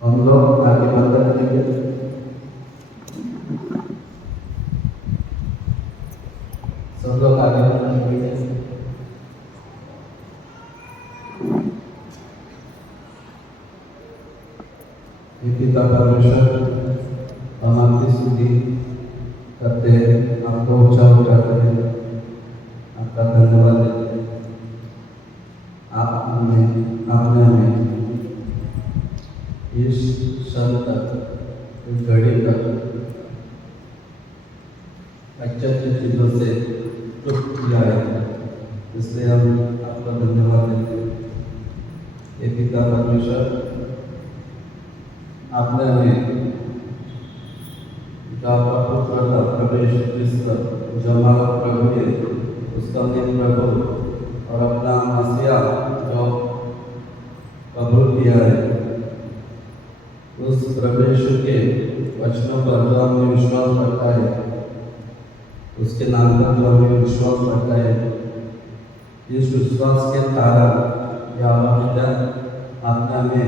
हम लोग आगे बढ़ते रहेंगे। सब लोग आगे बढ़ेंगे। हे पिता परमेश्वर, हम आपकी स्तुति करते हैं, आपको उच्चारण करते हैं, आपका धन्यवाद देते हैं। आपने हमें इस क्षण तक, इस घड़ी तक अच्छे अच्छे चीज़ों से तृप्त किया है, इसलिए हम आपका धन्यवाद देते हैं। हे पिता परमेश्वर, आपने हमें जो आपका पुत्र था प्रभु यीशु क्रिस्त, जो हमारा प्रभु है, उसका नित्य प्रभु और अपना मसीहा जो कबूल किया है, उस प्रभु यीशु के वचनों पर जो हमने विश्वास रखा है, उसके नाम पर जो हमने विश्वास रखा है, इस विश्वास के कारण या आपने हमें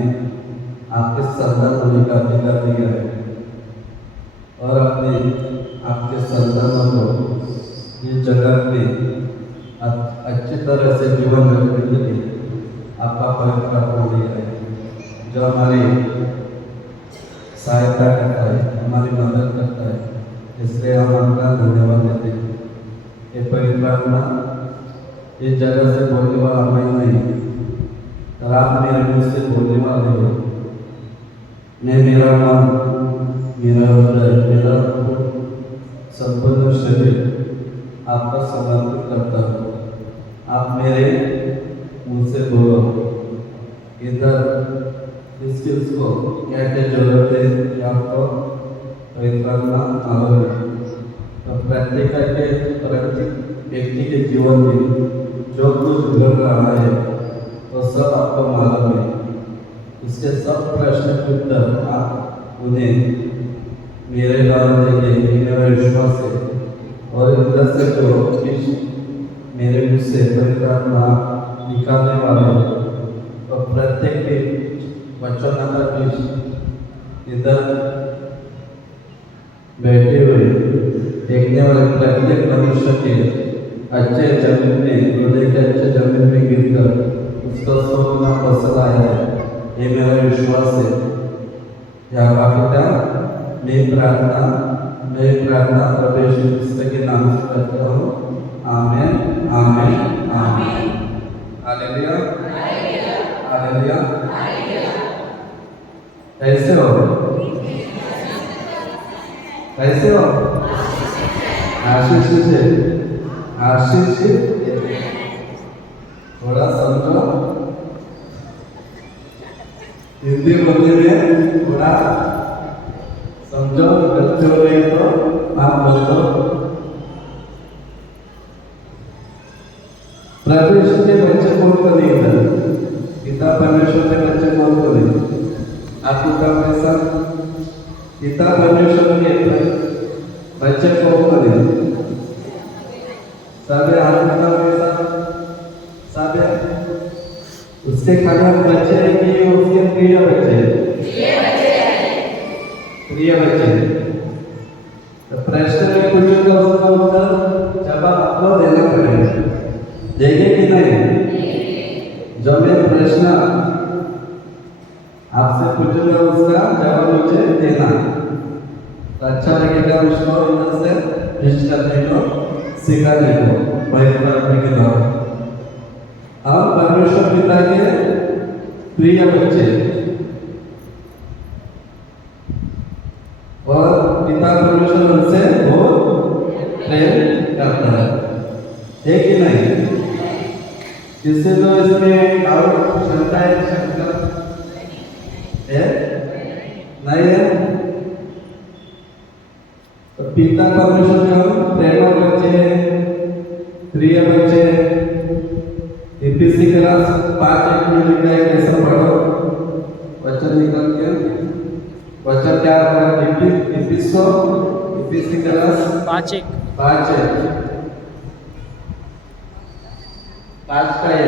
आपके संतान होने का अधिकार दिया है और अपने आपके संतानों को इस जगत में अच्छी तरह से जीवन रखने के लिए आपका पवित्र आत्मा दिया है, जो हमारी सहायता करता है, हमारी मदद करता है, इसलिए हम आपका धन्यवाद देते हैं। ये पवित्र आत्मा इस जगह से बोलने वाला मैं नहीं, और आप मेरे मुँह से बोलने वाले हो। मैं मेरा मन, मेरा हृदय, मेरा संपूर्ण शरीर आपका समर्पित करता हूँ। आप मेरे मुँह से बोलो। इधर इस चीज़ को क्या क्या जरूरत है कि आपको पवित्र आत्मा मालूम है। तो प्रत्येक व्यक्ति के जीवन में जो कुछ घट रहा है वो सब आपको मालूम है। इसके सब प्रश्न के उत्तर आप उन्हें मेरे द्वारा देंगे, मेरा विश्वास है। और इधर से जो मेरे मुझ से पवित्र आत्मा निकालने वाले तो प्रत्येक वचन इधर बैठे हुए देखने वाले प्रत्येक मनुष्य के अच्छे जमीन में, हृदय के अच्छे जमीन में गिरकर उसका 100 गुना फसल आया है, ये मेरा विश्वास है। या पिता, मैं प्रार्थना प्रभु यीशु क्रिस्त के नाम से करता हूँ। आमीन, आमीन, आमीन। Hallelujah, hallelujah. कैसे हो? कैसे हो? आशीष से, आशीष से थोड़ा समझो। हिंदी बोलने में थोड़ा समझो, गलती हो रही तो आप बोलो। प्रभु यीशु के बच्चे कौन को नहीं था? पिता परमेश्वर के बच्चे कौन को नहीं? आप पिता पिता परमेश्वर के बच्चे कौन को नहीं? सब सब उसके खाना बच्चे हैं कि उसके प्रिय बच्चे? प्रिय बच्चे। तो प्रश्न में पूछूंगा, उसका उत्तर जवाब आपको देना पड़ेगा। देंगे कि नहीं? जब मैं प्रश्न आपसे पूछूंगा उसका जवाब मुझे देना, तो अच्छा लगेगा उसको इधर से टेस्ट करने को, सिखाने को पवित्र आत्मा के द्वारा। हम परमेश्वर पिता के प्रिय बच्चे और पिता परमेश्वर हमसे बहुत प्रेम करता है कि नहीं? किससे तो इसमें डाउट शंका है नहीं है? तो पिता परमेश्वर के हम प्रेम बच्चे, प्रिय बच्चे। इफिसी क्लास 5:1 में लिखा है, कैसा पढ़ो वचन निकल के। वचन क्या है? इफिसी क्लास 5:1 5 का है।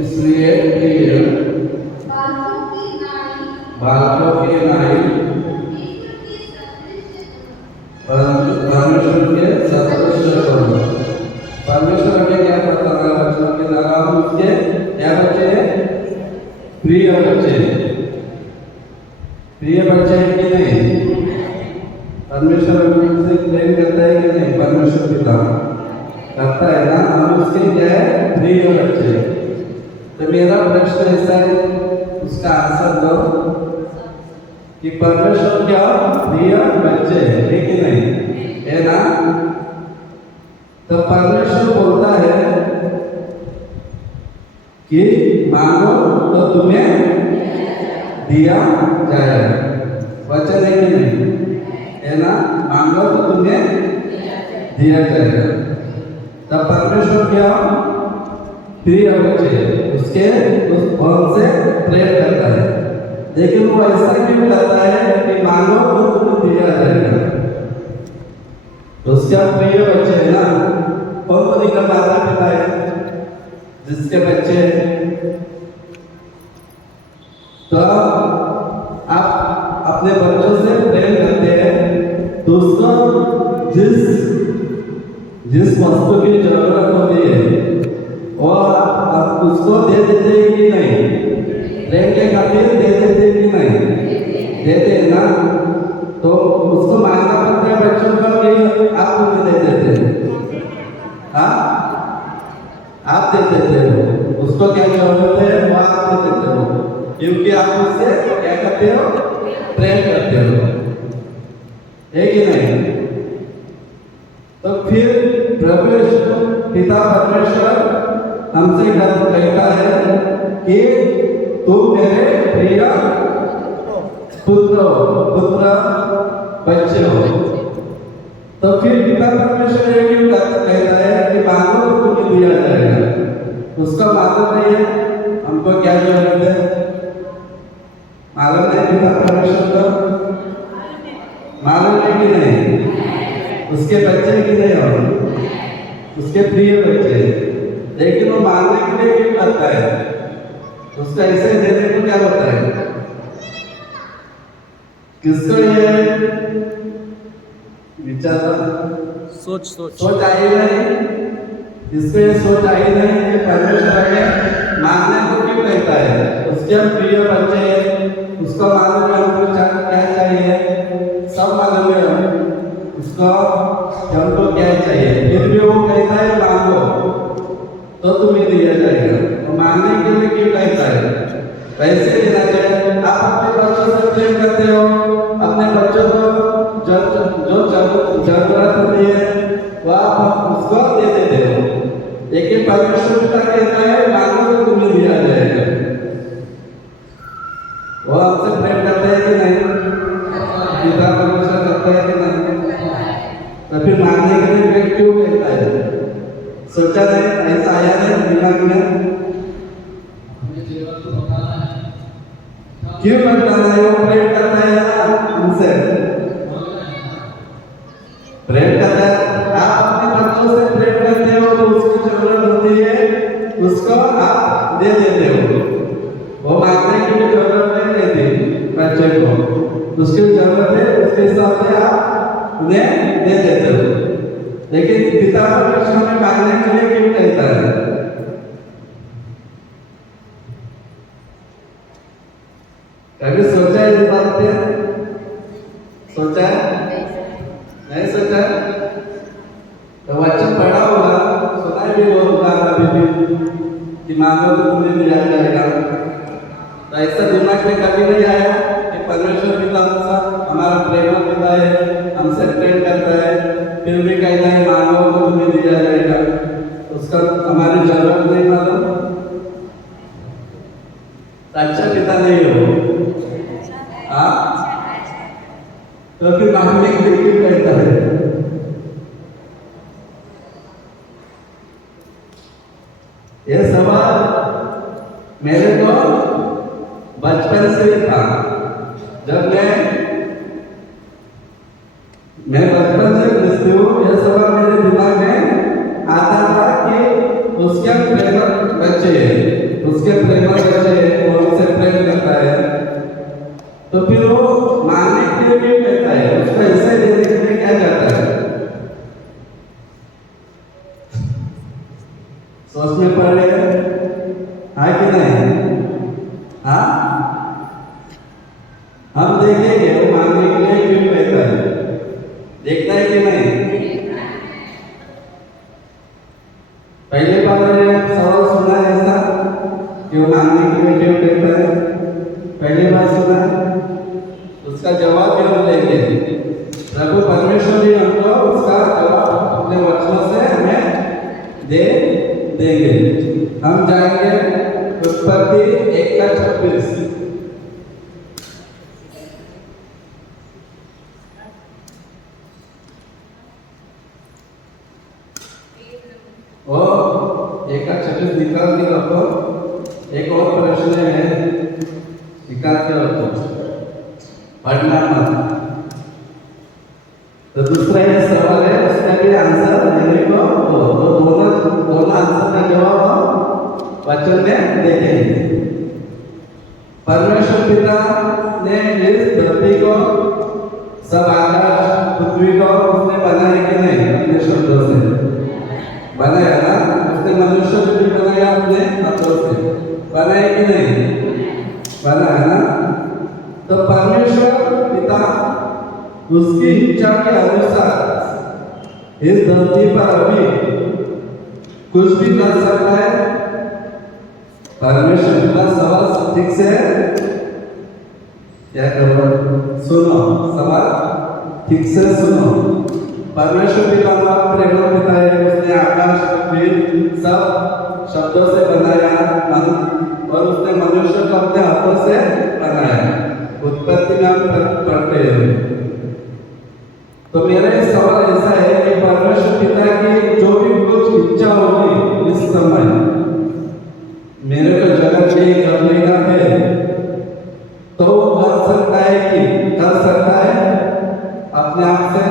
इसलिए प्रिय बालकों की नाई परंतु परमेश्वर के सदृश करो। परमेश्वर हमें क्या करता है बच्चों के द्वारा? हम उसके क्या बच्चे हैं? प्रिय बच्चे। प्रिय बच्चे हैं कि नहीं? परमेश्वर हमसे प्रेम करता है कि नहीं? परमेश्वर पिता करता है ना। हम उसके क्या है? प्रिय बच्चे। तो मेरा प्रश्न ऐसा है, उसका आंसर दो कि परमेश्वर क्या प्रिय बच्चे है कि नहीं? है ना। तो परमेश्वर बोलता है कि मांगो तो तुम्हें दिया जाएगा। वचन है कि नहीं? है ना। मांगो तो तुम्हें दिया जाएगा। तब परमेश्वर क्या प्रिय बच्चे उसके उस भवन से प्रेम करता है। लेकिन वो ऐसा क्यों करता है कि मांगो तो तुम्हें दिया जाएगा? उसका प्रिय बच्चे है ना। कौन को निकल माता पिता है जिसके बच्चे, तो आप अपने बच्चों से प्रेम करते हैं तो उसको जिस वस्तु की जरूरत होती है वो आप उसको दे देते हैं कि नहीं? प्रेम के खातिर दे देते हैं कि नहीं? देते हैं ना। तो उसको मानना पड़ता है बच्चों का कि आप मुझे दे देते हैं। हाँ, आप दे देते हो। उसको क्या जरूरत है वो आप दे देते हो, क्योंकि आप उससे क्या करते हो? प्रेम करते हो, है कि नहीं? तो फिर पिता परमेश्वर हमसे कहता है कि तुम मेरे प्रिय पुत्र बच्चे हो। तो फिर पिता परमेश्वर ये क्यों कहता है कि मांगो तो तुम्हें दिया जाएगा? उसका मालूम नहीं है हमको क्या जरूरत है? मालूम नहीं पिता परमेश्वर को? मालूम है कि नहीं? उसके बच्चे कि नहीं हो? उसके प्रिय बच्चे। लेकिन वो मांगने के लिए क्यों करता है? उसका ऐसे देने को क्या होता है? किसको ये विचार सोच आई नहीं? इसको ये सोच आई नहीं कि परमेश्वर हमें मांगने को क्यों कहता है? उसके प्रिय बच्चे, उसको मालूम है हमको क्या चाहिए, सब मालूम है उसको हमको क्या चाहिए, फिर भी वो कहता है मांगो तो तुम्हें दिया जाएगा। तो मांगने के लिए क्यों कहता है? वैसे देना चाहिए। आप अपने बच्चों से प्रेम करते हो, अपने बच्चों को जो जरूरत होती है वो आप उसको दे देते हो। लेकिन परमेश्वर पिता कहता है मांगो तो तुम्हें दिया जाएगा। वो आपसे प्रेम करते हैं कि नहीं? पिता परमेश्वर करता है कि नहीं? तो फिर मांगने के लिए क्यों कहता है? सोचा नहीं? ऐसा आया नहीं दिमाग में? क्यों बताना है? वो प्रेम करता है ना हमसे, प्रेम करता है। आप अपने बच्चों से प्रेम करते हो तो उसकी जरूरत होती है उसको आप दे देते हो। वो मांगने की भी जरूरत नहीं रहती बच्चे को, उसकी जरूरत है उसके हिसाब से आप उन्हें दे देते हो। लेकिन पिता परमेश्वर में मांगने के लिए क्यों कहता है? कभी सोचा है इस बात पे? सोचा है? नहीं सोचा है? तो वचन पढ़ा होगा, सुना भी होगा कभी भी कि मांगो तो तुम्हें मिल जाएगा। तो ऐसा दिमाग में कभी नहीं आया कि परमेश्वर पिता हमारा प्रेम पिता है, हमसे प्रेम करता है, फिर भी कहता है मांगो तो तुम्हें दिया जाएगा। उसका हमारी जरूरत नहीं मालूम? अच्छा पिता नहीं हो? हाँ, तो फिर मांगने के लिए क्यों कहता है? ये सवाल मेरे को बचपन से ही था। जब मैं बचपन से क्रिस्ती हूँ, यह सवाल मेरे दिमाग में आता था कि उसके प्रेम बच्चे कौन से प्रेम करता है, तो फिर वो मानने के लिए भी कहता है, उसको ऐसे देने के लिए क्या करता है। सोच में पड़ रहे है कि नहीं? हाँ, हम देखेंगे वो मानने के लिए क्यों कहता है, देखता है कि नहीं? पहले बार मैंने सवाल सुना ऐसा कि वो मानने के लिए क्यों कहता है, पहली बार सुना, उसका जवाब भी हम लेंगे। प्रभु परमेश्वर ही हमको उसका जवाब अपने वचनों से हमें दे देंगे। हम जाएंगे उत्पत्ति 1:26। वो 1:26 निकाल के रखो। एक और प्रश्न है, निकाल के रखो, पढ़ना मत। तो दूसरा ये सवाल है, उसका भी आंसर देने को तो दोनों आंसर का जवाब वचन में देखेंगे। परमेश्वर पिता ने इस धरती को, सब आकाश पृथ्वी को उसने बनाया कि नहीं? अपने शब्दों से बनाया ना। उसने मनुष्य को भी बनाया अपने हाथों से, बनाया कि नहीं? बनाया ना। तो परमेश्वर पिता उसकी इच्छा के अनुसार इस धरती पर अभी कुछ भी कर सकता है। परमेश्वर पिता सवाल ठीक से क्या करो, सुनो, सवाल ठीक से सुनो। परमेश्वर पिता का प्रेम पिता है, उसने आकाश पृथ्वी सब शब्दों से बनाया और उसने मनुष्य को अपने हाथों से बनाया। उत्पत्ति में हम पढ़ते हैं। तो मेरा सवाल ऐसा है कि परमेश्वर पिता की जो भी कुछ इच्छा होगी इस समय मेरे को जगत में करने का है, तो वो कर सकता है कि कर सकता है अपने आप से?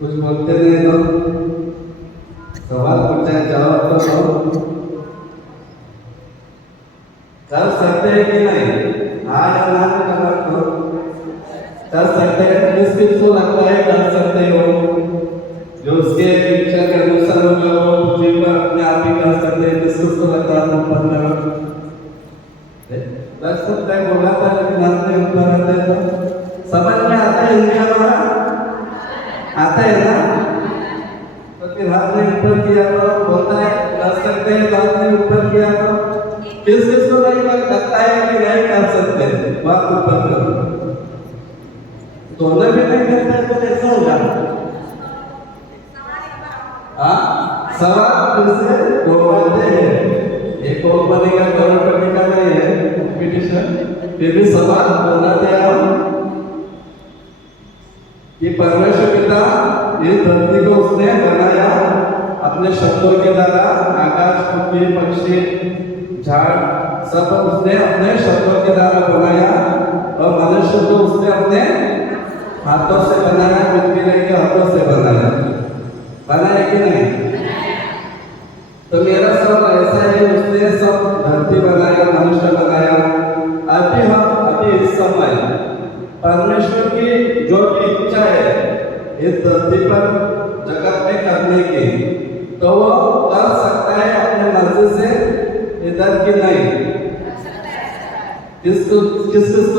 कुछ बोलते नहीं तो सवाल पूछा, जवाब तो दो। कर सकते हैं कि नहीं? हाँ या ना तो कर सकते हैं। किसको लगता है कर सकते हो? जो उसके इच्छा के अनुसार वो जीवन अपने आप ही कर सकते हैं। किसको लगता है लग सकता है? बोला था लेकिन आपने ऊपर आते तो समझ में आता है। हिंदी हमारा आता है ना, तो फिर हाथ ने ऊपर किया तो बोलता है कर सकते हैं, हाथ ने ऊपर किया तो किसको नहीं लगता है कि नहीं कर सकते? बात ऊपर करो, दोनों भी नहीं करते तो कैसा होगा? सवाल फिर से बोलते हैं, एक और बनेगा करोड़पति का नहीं है कंपटीशन, फिर भी सवाल बोलते हैं कि परमेश्वर पिता इस धरती को उसने बनाया अपने शब्दों के द्वारा। आकाश पृथ्वी पक्षी झाड़ सब उसने अपने शब्दों के द्वारा बनाया और मनुष्य को उसने अपने हाथों से बनाया, पृथ्वी के हाथों से बनाया। बनाया कि नहीं? तो मेरा सवाल ऐसा है, उसने सब धरती बनाया, मनुष्य बनाया। अभी इस समय परमेश्वर की जो भी इच्छा है इस धरती पर जगत में करने की, तो वो कर सकता है अपने मर्जी से इधर की नहीं? किसको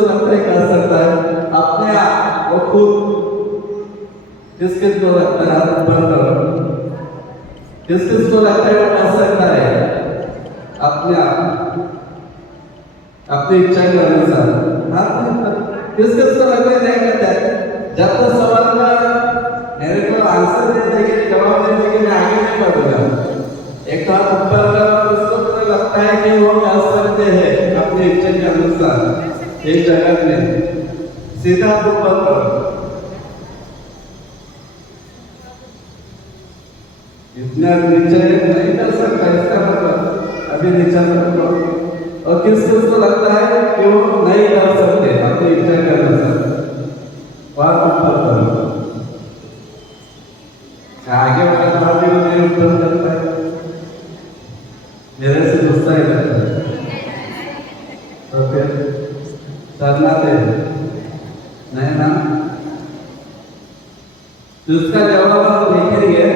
लगता है कर सकता है? अपने आप, वो खुद। किसको लगता है? हाथ ऊपर करो। किसको लगता है वो कर सकता है? अपने आप, अपनी इच्छा के अनुसार। किसको लगता है नहीं करता है? जब तक सवाल का मेरे को आंसर दे देंगे, जवाब दे देंगे, मैं आगे नहीं बढ़ूंगा। एक हाथ ऊपर करो, उसको लगता है कि वो कर सकते हैं अपनी इच्छा के अनुसार इस जगत में। सीधा ऊपर करो। इतना नीचे नहीं कर सकता, इसका मतलब अभी नीचे रखो। और किस किस को लगता है कि वो नहीं कर सकते अपनी इच्छा के अनुसार, बात ऊपर करो। आगे वाला बात भी नहीं ऊपर करता है, मेरे से गुस्सा ही लगता है, तो फिर करना दे नहीं ना। तो इसका जवाब हम देखेंगे।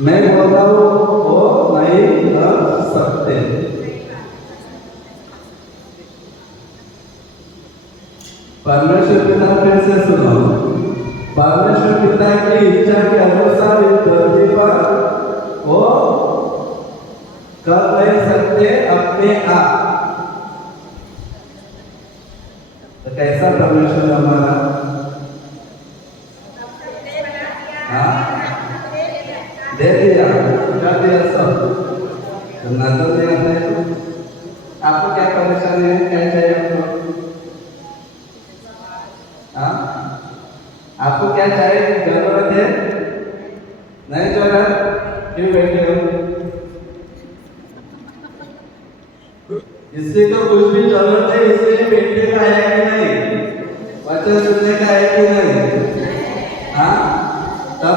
मैं बोलता हूँ वो नहीं कर सकते। परमेश्वर पिता फिर से सुनो, परमेश्वर पिता की इच्छा के अनुसार इस धरती पर वो कर नहीं सकते अपने आप। तो कैसा परमेश्वर हमारा, हाँ दे दिया, कर दिया सब, तो नजर नहीं आता है। आपको क्या परेशानी है, क्या चाहिए आपको? हाँ आपको क्या चाहिए, जरूरत है? नहीं जरूरत, क्यों बैठे हो? इससे तो कुछ भी जरूरत है, इसलिए बैठने का है कि नहीं, वचन सुनने का है कि नहीं? हाँ तब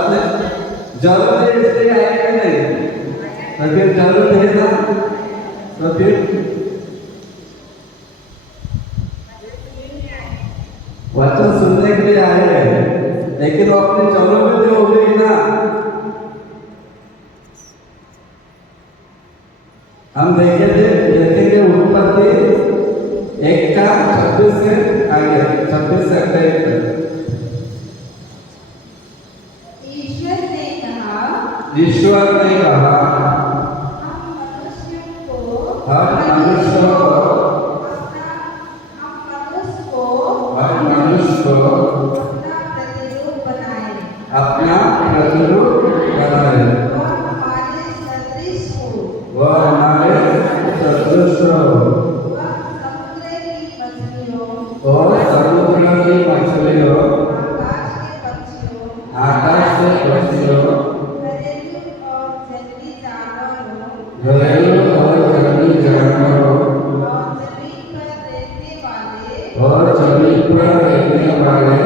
जरूरत है इसलिए है कि नहीं? तो फिर जरूरत है ना, तो फिर वचन सुनने के लिए आए हैं, लेकिन वो अपनी जरूरत हो गई ना। हम देखेंगे उत्पत्ति 1:26 से आगे, 26 से 28। ईश्वर ने कहा हम मनुष्य को अपना प्रतिरूप बनाए, वह हमारे सदृश हो, और समुद्र की मछलियों, आकाश के पक्षियों, घरेलू और जंगली जानवरों, और जमीन पर रहने वाले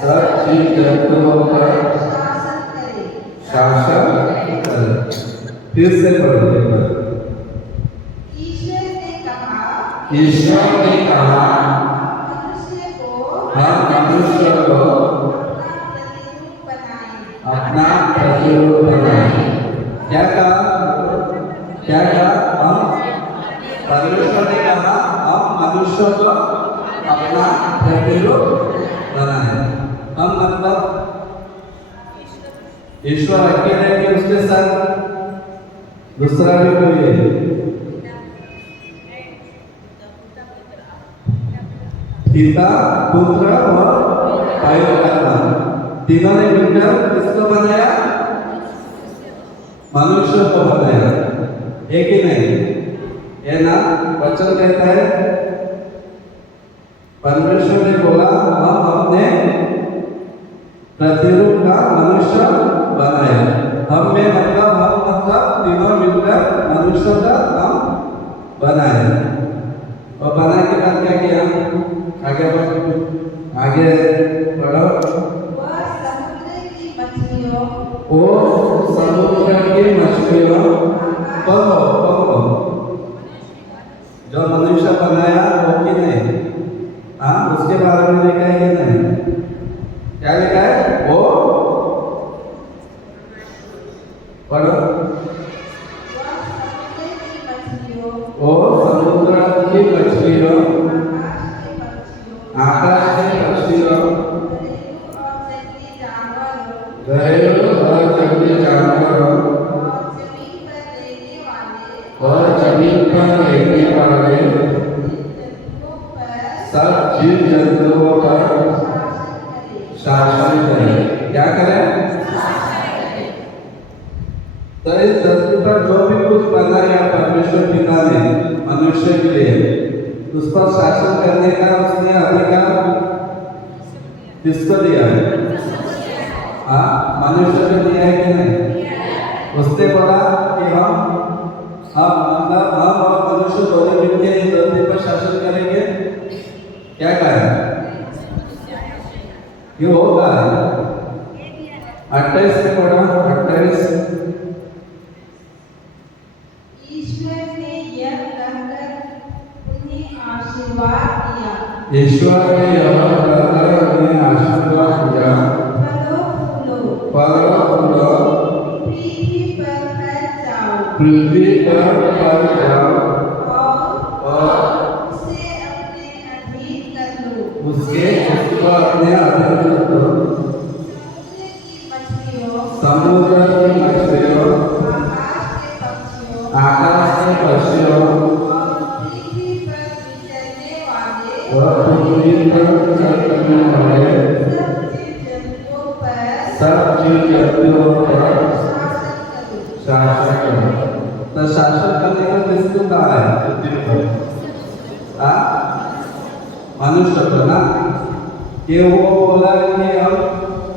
सब जीव जंतुओं पर शासन करे। फिर से पढ़िए। ईश्वर ने कहा हम मनुष्य को अपना प्रतिरूप बनाए। क्या कहा? हम परमेश्वर ने कहा हम मनुष्य को अपना प्रतिरूप बनाए। हम मतलब ईश्वर अकेले के, उसके साथ दूसरा भी कोई है? पिता, पुत्र और पवित्र आत्मा, तीनों ने मिलकर किसको बनाया? मनुष्य को बनाया, एक ही नहीं है ना। वचन कहता है परमेश्वर ने बोला हम अपने प्रतिरूप का मनुष्य बनाए। हम में मतलब तीनों मिलकर मनुष्य का हम बनाए। और बनाने के बाद क्या किया? आगे बढ़ो। वो समुद्र की मछलियों, कहो जो मनुष्य बनाया वो कि नहीं? हाँ उसके बारे में लिखा है कि नहीं? क्या लिखा है? वो पढ़ो। वो समुद्र की मछलियों, आकाश के पक्षियों, घरेलू और जंगली जानवरों, और जमीन पर रहने वाले सब जीव जंतुओं पर शासन करें। क्या करें? तो इस धरती पर जो भी कुछ बनाया परमेश्वर पिता ने मनुष्य के लिए, उस पर शासन करने का उसने अधिकार किसको दिया है? हाँ, मनुष्य को दिया है कि नहीं? उसने बोला कि हम मतलब हम और मनुष्य दोनों मिलकर इस धरती पर शासन करेंगे। क्या कहा? ये होगा 28 में पढ़ा 28। ईश्वर ने यह कहकर उन्हें आशीर्वाद दिया। ईश्वर ने यह कहकर उन्हें आशीर्वाद दिया। फलो फूलो पृथ्वी पर फैल जाओ। पृथ्वी पर फैल जाओ और उसे अपने अधीन कर लो। उसको अपने अधीन कर लो। समुद्र की मछलियों, आकाश के पक्षियों और पृथ्वी पर चलने वाले सब जीव जंतुओं पर शासन करो। तो शासन करने का किसको कहा है? पृथ्वी पर मनुष्य को ना, कि वो बोला कि हम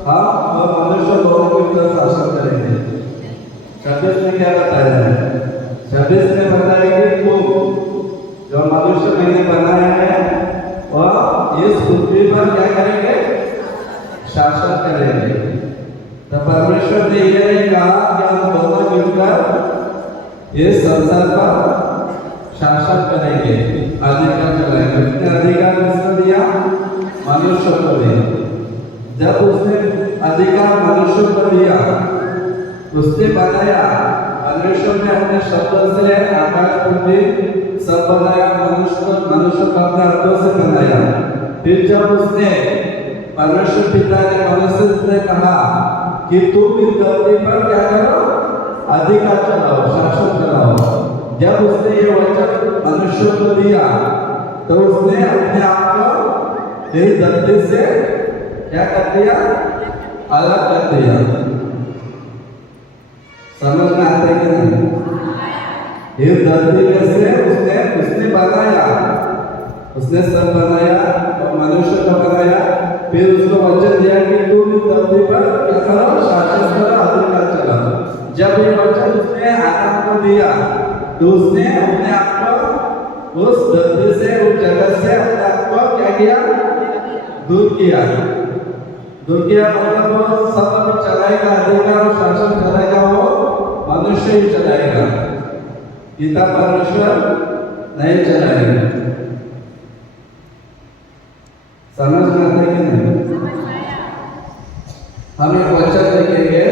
और मनुष्य दोनों को मिलकर शासन करेंगे। 26 में क्या बताया है? 26 में बताया कि तुम जो मनुष्य मैंने बनाया है और इस पृथ्वी पर क्या करेंगे? शासन करेंगे। तो परमेश्वर ने यह नहीं कहा कि हम दोनों मिलकर इस संसार पर शासन करेंगे, अधिकार चलाएंगे। उसने अधिकार किसको दिया? मनुष्य को दिया। जब उसने अधिकार मनुष्य को दिया, उसने बनाया, परमेश्वर ने अपने शब्दों से आकाश पृथ्वी सब बनाया, मनुष्य को अपने हाथों से बनाया। फिर जब उसने परमेश्वर पिता ने मनुष्य से कहा कि तुम इस धरती पर क्या करो? अधिकार चलाओ, शासन चलाओ। जब उसने ये वचन मनुष्य को दिया तो उसने अपने आप को इस धरती से क्या कर दिया? अलग कर दिया। समझ में आता है कि नहीं? इस धरती में से उसने बनाया, उसने सब बनाया और मनुष्य को बनाया। फिर उसको वचन दिया कि तुम इस धरती पर क्या करो? शासन करो, अधिकार चलाओ। जब ये वचन उसने आदम को दिया तो उसने अपने आप को उस धरती से, उस जगत से अपने आप को क्या किया? दूर किया। दूर किया मतलब वो सब चलाएगा, अधिकार और शासन चलाएगा वो मनुष्य ही चलाएगा, पिता परमेश्वर नहीं चलाएगा। समझ में आता है कि नहीं? हम एक वचन देखेंगे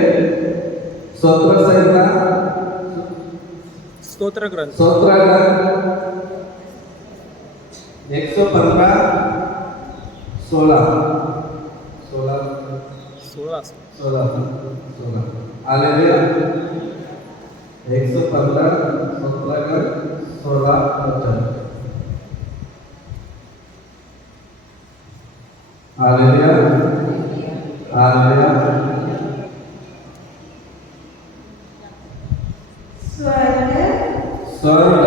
स्तोत्र संहिता, स्तोत्र ग्रंथ 115 16 हालेलुया। 115 16 वचन। Hallelujah hallelujah. स्वर्ग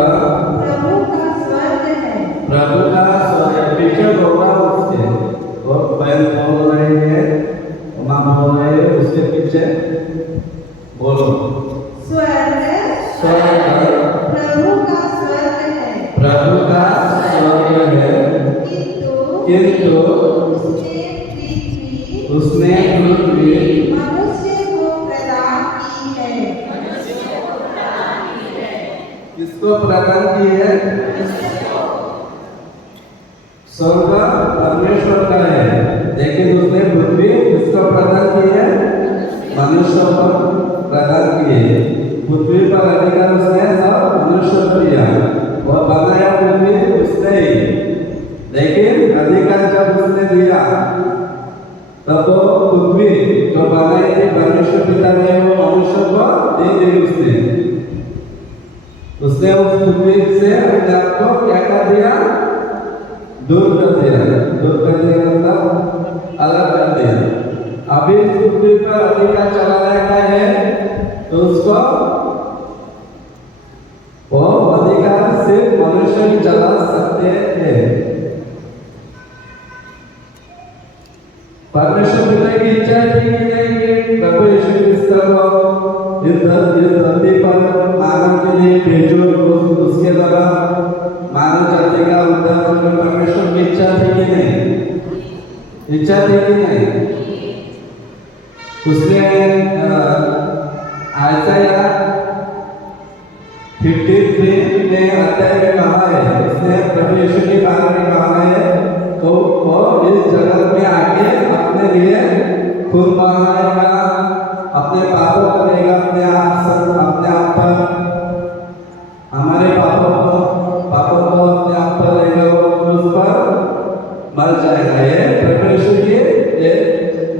प्रभु का स्वर्ग है। प्रभु का स्वर्ग। पीछे बोला उसके और बैल बोल रहे हैं, माँ बोल रहे हैं, उसके पीछे बोलो। स्वर्ग प्रभु का स्वर्ग है। प्रभु का स्वर्ग है, किंतु उसने पृथ्वी मनुष्य को प्रदान की है। किसको प्रदान की है? स्वर्ग परमेश्वर का है, लेकिन उसने पृथ्वी किसको प्रदान की है? मनुष्य को प्रदान की है। पृथ्वी पर अधिकार उसने सब मनुष्य को दिया और बनाया पृथ्वी उसने ही, लेकिन अधिकार जब उसने दिया तब वो पृथ्वी जो बनाई थी परमेश्वर पिता ने, वो मनुष्य को दे दी। उसने उस पृथ्वी से अपने आप को क्या कर दिया? दूर कर दिया। दूर कर दिया मतलब अलग कर दिया। अभी इस पृथ्वी पर अधिकार चलाने का है तो उसको वो अधिकार सिर्फ मनुष्य ही चला सकते हैं। परमेश्वर पिता की इच्छा थी कि नहीं कि उसने आयसाया 53 में अध्याय में कहा है, उसने प्रभु यीशु के बारे में कहा है तो वो इस जगत में आके अपने लिए खून बहाएगा, अपने पापों करेगा, अपने आप पर हमारे पापों को अपने आप पर लेगा, वो क्रूस पर मर जाएगा। ये प्रभु यीशु की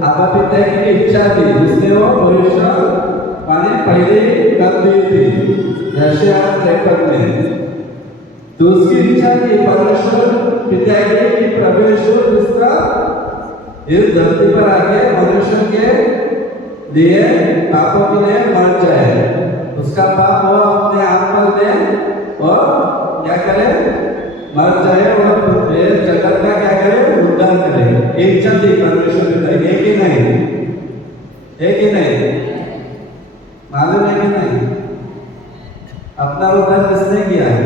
आपा पिता की इच्छा थी, उसने वो भविष्यवाणी पहले कर दी थी यशायाह 53 में। तो उसकी इच्छा थी परमेश्वर पिता की प्रभु यीशु इसका इस धरती पर आके मनुष्य के लिए पापों के लिए मर जाए, उसका पाप वो अपने आप पर ले और क्या करे, मर जाए और ये जगत का क्या करे, उद्धार करे। एक इच्छा थी परमेश्वर पिता की, एक ही नहीं मालूम है कि नहीं? अपना उद्धार किसने किया है?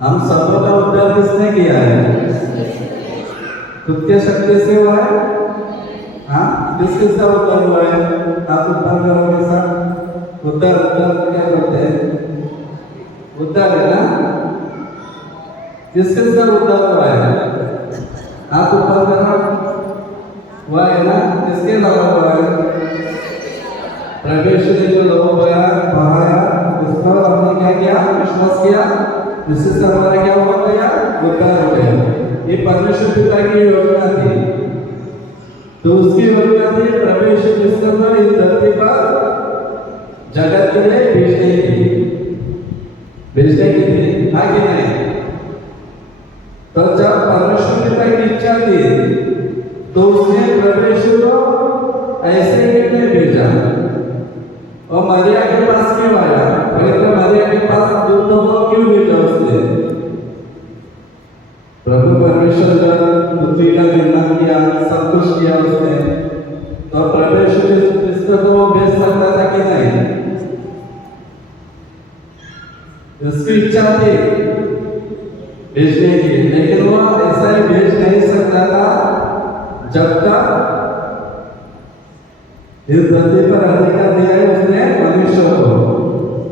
हम सबों का उद्धार किसने किया है? खुद के शक्ति से हुआ है। हाँ, किसका उद्धार हुआ है? आप उद्धार करोगे सर, उद्धार क्या करते हैं? उद्धार है ना, किसका उद्धार हुआ है? आप उद्धार करो हुआ है ना, किसके द्वारा हुआ है? प्रभु यीशु ने जो लोगों बहाया उस पर हमने क्या किया? विश्वास किया, जिससे हमारा क्या हो गया? उद्धार हो गया। ये परमेश्वर पिता की योजना थी, तो उसकी योजना थी प्रभु यीशु क्रिस्त को इस धरती पर जगत के लिए भेजने की थी, हाँ कि नहीं? तो जब परमेश्वर पिता की इच्छा थी तो उसने प्रभु यीशु को ऐसे ही नहीं भेजा और मरिया के पास क्यों आया? पवित्र मरिया के पास दूतों को क्यों भेजा उसने? प्रभु परमेश्वर जब पृथ्वी का निर्माण किया, सब कुछ किया उसने, तो प्रभु यीशु क्रिस्त को भेज सकता था कि नहीं? उसकी इच्छा थी भेजने की, लेकिन वो ऐसा ही भेज नहीं सकता था जब तक इस धरती पर अधिकार दिया है उसने मनुष्य को।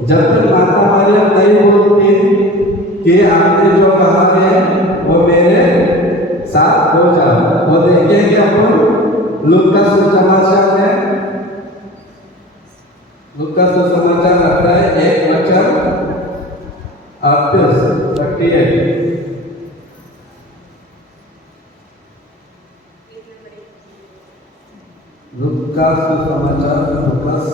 जब तक माता मरियम नहीं बोलती कि आपने जो कहा है वो मेरे साथ हो जाओ, वो देखेंगे अपन लूका सुसमाचार में, लूका सुसमाचार लगता है 1:38 लूका सुसमाचार लूकास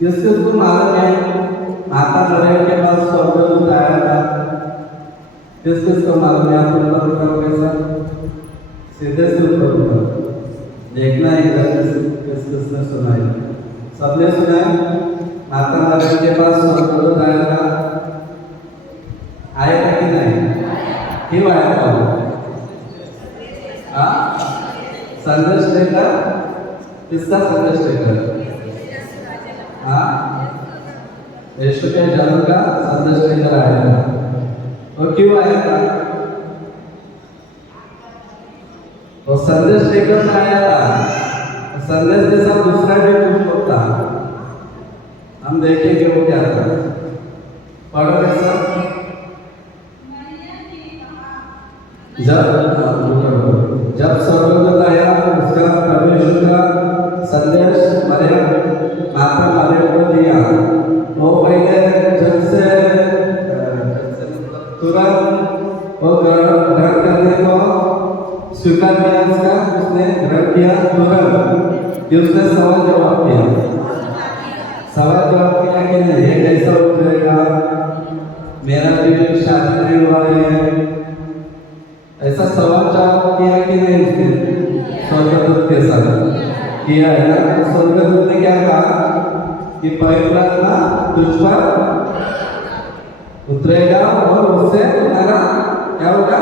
किसको मालूम है? माता मरियम के पास स्वर्गदूत आया था, किसको मालूम है? आप उत्तर करोगे सर, सीधे से उत्तर करो, देखना है किसने सुना है? सबने सुना है? माता मरियम के पास स्वर्गदूत आया था, आया था कि नहीं? क्यों आया था? हाँ, संदेश लेकर, किसका संदेश लेकर? हाँ, यीशु के जन्म का संदेश लेकर आया था। और क्यों आया था? वो संदेश लेकर आया था, संदेश के साथ दूसरा भी कुछ होता, हम देखेंगे वो क्या था। पढ़ोगे सर? जब स्वर्गदूत आया उसका प्रभु यीशु का संदेश मरियम माता मरियम को दिया, वो पहले जब से तुरंत वो ग्रहण करने को स्वीकार किया, उसने ग्रहण किया तुरंत कि उसने सवाल जवाब किया कि नहीं ये कैसा हो जाएगा, मेरा भी शादी नहीं हुआ है, ऐसा सवाल जवाब किया कि नहीं उसने स्वर्गदूत के साथ किया है ना। स्वर्गदूत ने क्या कहा कि पवित्र आत्मा तुझ पर उतरेगा और उससे तुम्हारा क्या होगा?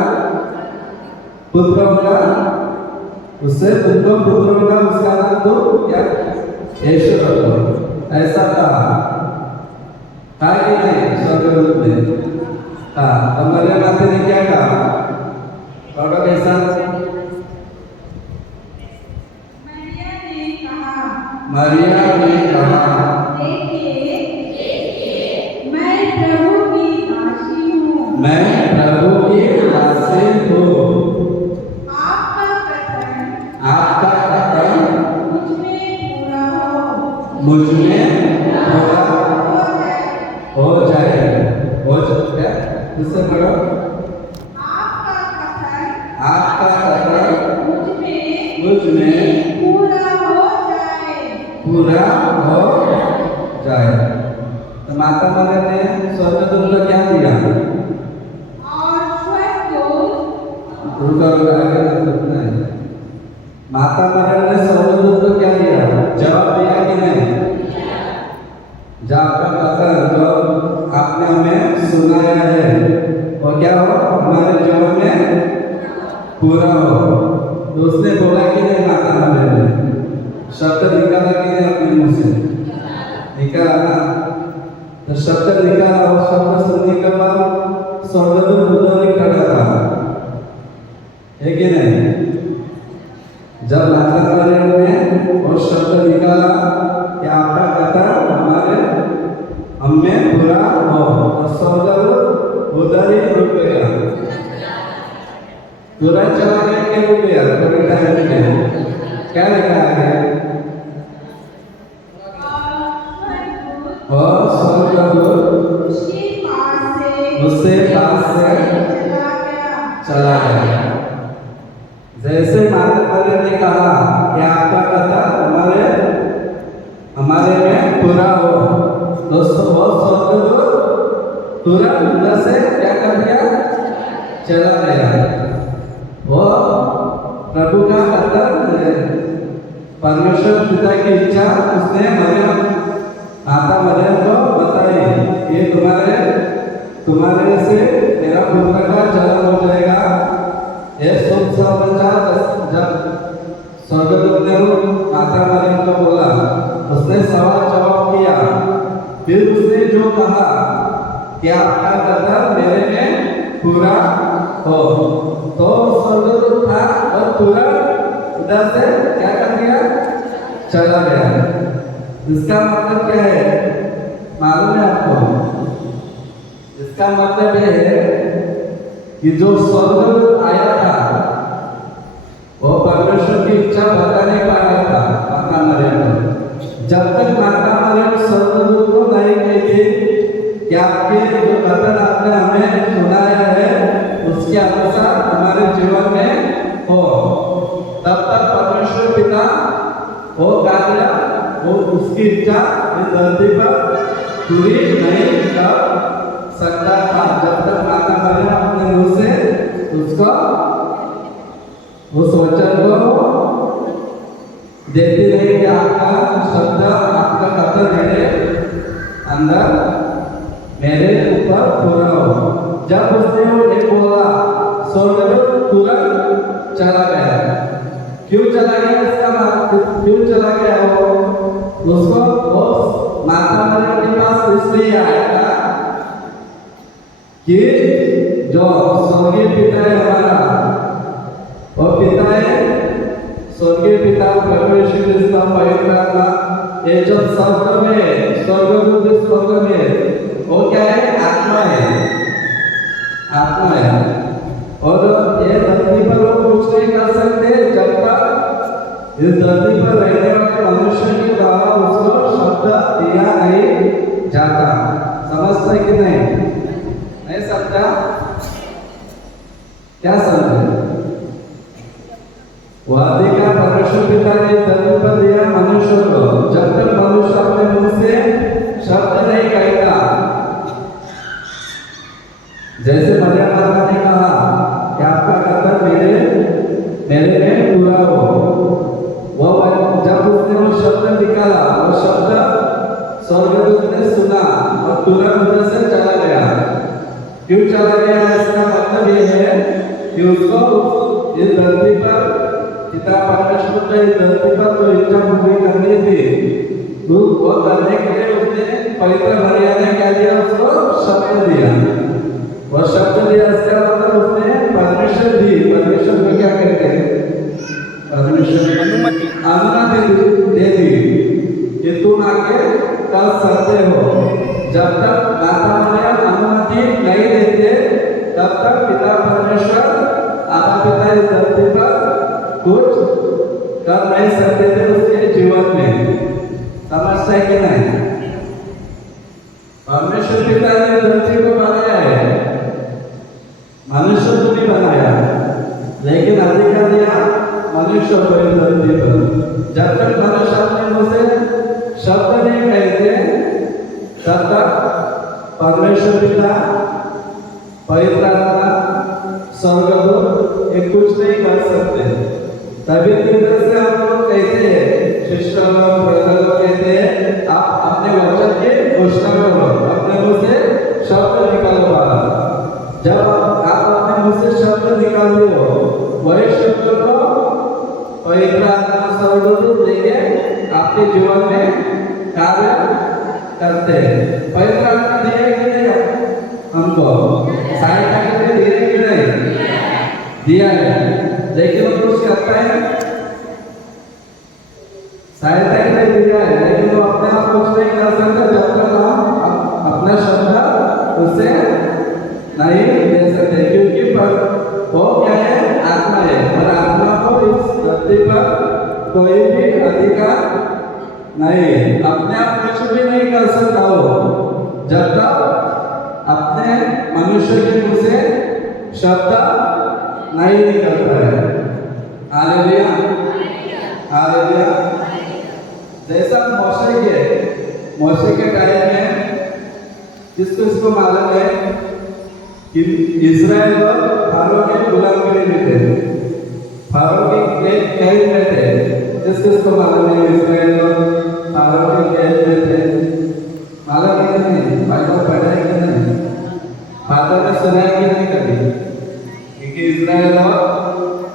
पुत्र होगा, उससे तुमको पुत्र होगा, उसका नाम तो क्या यीशु रखो, ऐसा कहा कि नहीं स्वर्गदूत ने। हाँ, तो मरियम माता ने क्या कहा? पढ़ो कैसा? मरियम ने कहा देखिए मैं प्रभु की दासी हूँ, मैं प्रभु की दासी हूँ, आपका कथन मुझ में पूरा हो, मुझ में पूरा हो जाए। हो जाए इससे पढ़ो। आपका कथन मुझ में पूरा हो जाए। पूरा हो जाए। तो माता मरियम ने स्वर्गदूत को क्या दिया? और स्वर्गदूत रुका है। माता मरियम ने स्वर्गदूत को क्या दिया? जवाब दिया कि नहीं? जब आपका कथन जो आपने हमें सुनाया है और क्या हो हमारे जीवन में पूरा हो, तो उसने बोला कि नहीं? माता मरियम ने शब्द निकाला कि नहीं अपने मुंह से? निकाला ना? तो शब्द निकाला और शब्द सुनने के बाद स्वर्गदूत उधर ही खड़ा रहा, है कि नहीं? जब माता मरियम ने वो शब्द निकाला कि आपका कथन हमारे हमें पूरा हो, तो स्वर्गदूत उधर ही रुक गया, तुरंत चला गया कि रुक गया? थोड़े टाइम के लिए क्या लिखा है? और स्वर्गदूत उससे पास से चला गया। जैसे माता मरियम ने कहा कि आपका कथन हमारे में पूरा हो, दोस्तों वो स्वर्गदूत तुरंत उधर से क्या कर दिया? चला गया। वो प्रभु का कथन परमेश्वर पिता की इच्छा उसने माता मरियम को बताई, ये तुम्हारे से मेरा पुत्र का जन्म हो जाएगा। ये शुभ समाचार जब स्वर्गदूत ने माता मरियम को बोला, उसने सवाल जवाब किया, फिर उसने जो कहा कि आपका कथन मेरे में पूरा हो, तो स्वर्गदूत था और तुरंत उधर से क्या कर दिया? चला गया। इसका मतलब क्या है मालूम है आपको? इसका मतलब यह है कि जो स्वर्गदूत आया था वो परमेश्वर की इच्छा बताने को आया था माता मरियम को। जब तक माता मरियम स्वर्गदूत को नहीं कहती कि आपके जो कथन आपने हमें सुनाया है उसके अनुसार हमारे जीवन में हो, तब तक परमेश्वर पिता वो कार्य वो उसकी इच्छा इस धरती पर पूरी नहीं कर सकता था, जब तक माता मरियम अपने मुंह से उसको उस वचन को देती नहीं कि आपका शब्द आपका कथन मेरे अंदर मेरे ऊपर पूरा हो। जब उसने वो एक बोला स्वर्गदूत तुरंत चला गया। क्यों चला गया? इसका मतलब क्यों चला गया? उसको वो माता मरियम के पास इसलिए आया था कि जो स्वर्गीय पिता है हमारा, वो पिता है स्वर्गीय पिता परमेश्वर जिसका पवित्र आत्मा, ये जो स्वर्ग में स्वर्गदूत स्वर्ग में वो क्या है? आत्मा है, आत्मा है। और ये धरती पर वो कुछ नहीं कर सकते जब तक इस धरती पर रहने वाले मनुष्य के द्वारा उसको शब्द दिया नहीं जाता। समझते कि नहीं? नहीं समझा? क्या समझे? वो अधिकार परमेश्वर पिता ने धरती पर दिया मनुष्य को। जब तक मनुष्य अपने मुंह से शब्द नहीं कहेगा, जैसे मरियम माता ने कहा कि आपका कथन मेरे में पूरा हो, वो जब उसने वो शब्द निकाला, वो शब्द स्वर्गदूत ने सुना और तुरंत उधर से चला गया। क्यों चला गया? इसका मतलब ये है कि उसको इस धरती पर पिता परमेश्वर ने धरती पर जो इच्छा पूरी करनी थी वो करने के लिए उसने पवित्र मरियम ने क्या दिया, उसको शब्द दिया। वो शब्द दिया, इसका मतलब उसने परमिशन दी। परमेश्वर को क्या कहते हैं? परमिशन, अनुमति दे दी कि तुम आके कर सकते हो। जब तक माता मरियम अनुमति नहीं देते तब तक पिता परमेश्वर आधा पिता इस धरती पर कुछ कर नहीं सकते थे उसके जीवन में। समझता है कि नहीं? परमेश्वर पिता ने धरती को बनाया है, मनुष्य को भी बनाया, लेकिन अधिकार दिया मनुष्य को इस धरती पर। जब तक मनुष्य अपने मुंह से शब्द नहीं कहते तब तक परमेश्वर पिता, पवित्र आत्मा, स्वर्गदूत ये कुछ नहीं कर सकते। तभी इधर से हम लोग कहते हैं, शिष्य लोग कहते हैं, आप अपने वचन की घोषणा करो, अपने मुंह से शब्द निकालो बाहर। जब आप अपने मुंह से शब्द निकालते हो, वही शब्द को पवित्र आत्मा, स्वर्गदूत लेके आपके जीवन में कार्य करते हैं। पवित्र आत्मा दिया कि नहीं हमको? सहायता के लिए दिया कि नहीं? दिया है, लेकिन वो कुछ करता है? सहायता के लिए दिया है, लेकिन वो अपने आप कुछ नहीं कर सकता जब तक हम अपना शब्द उसे नहीं दे सकते। क्योंकि वो क्या है? आत्मा है, और आत्मा को इस धरती पर कोई भी अधिकार नहीं है। अपने आप कुछ भी नहीं कर सकता हो जब तक अपने मनुष्य के मुंह से शब्द नहीं निकलता है। Hallelujah, hallelujah. जैसा मौसे के टाइम में किसको मालूम है कि इजराइल लोग फारो के गुलामी में थे, फारो के कैद में थे। किसको मालूम है इजराइल लोग फारो के कैद में थे? मालूम है कि नहीं? बाइबल पढ़ा है कि नहीं? फादर ने सुना है कि नहीं कभी? क्योंकि इजराइल लोग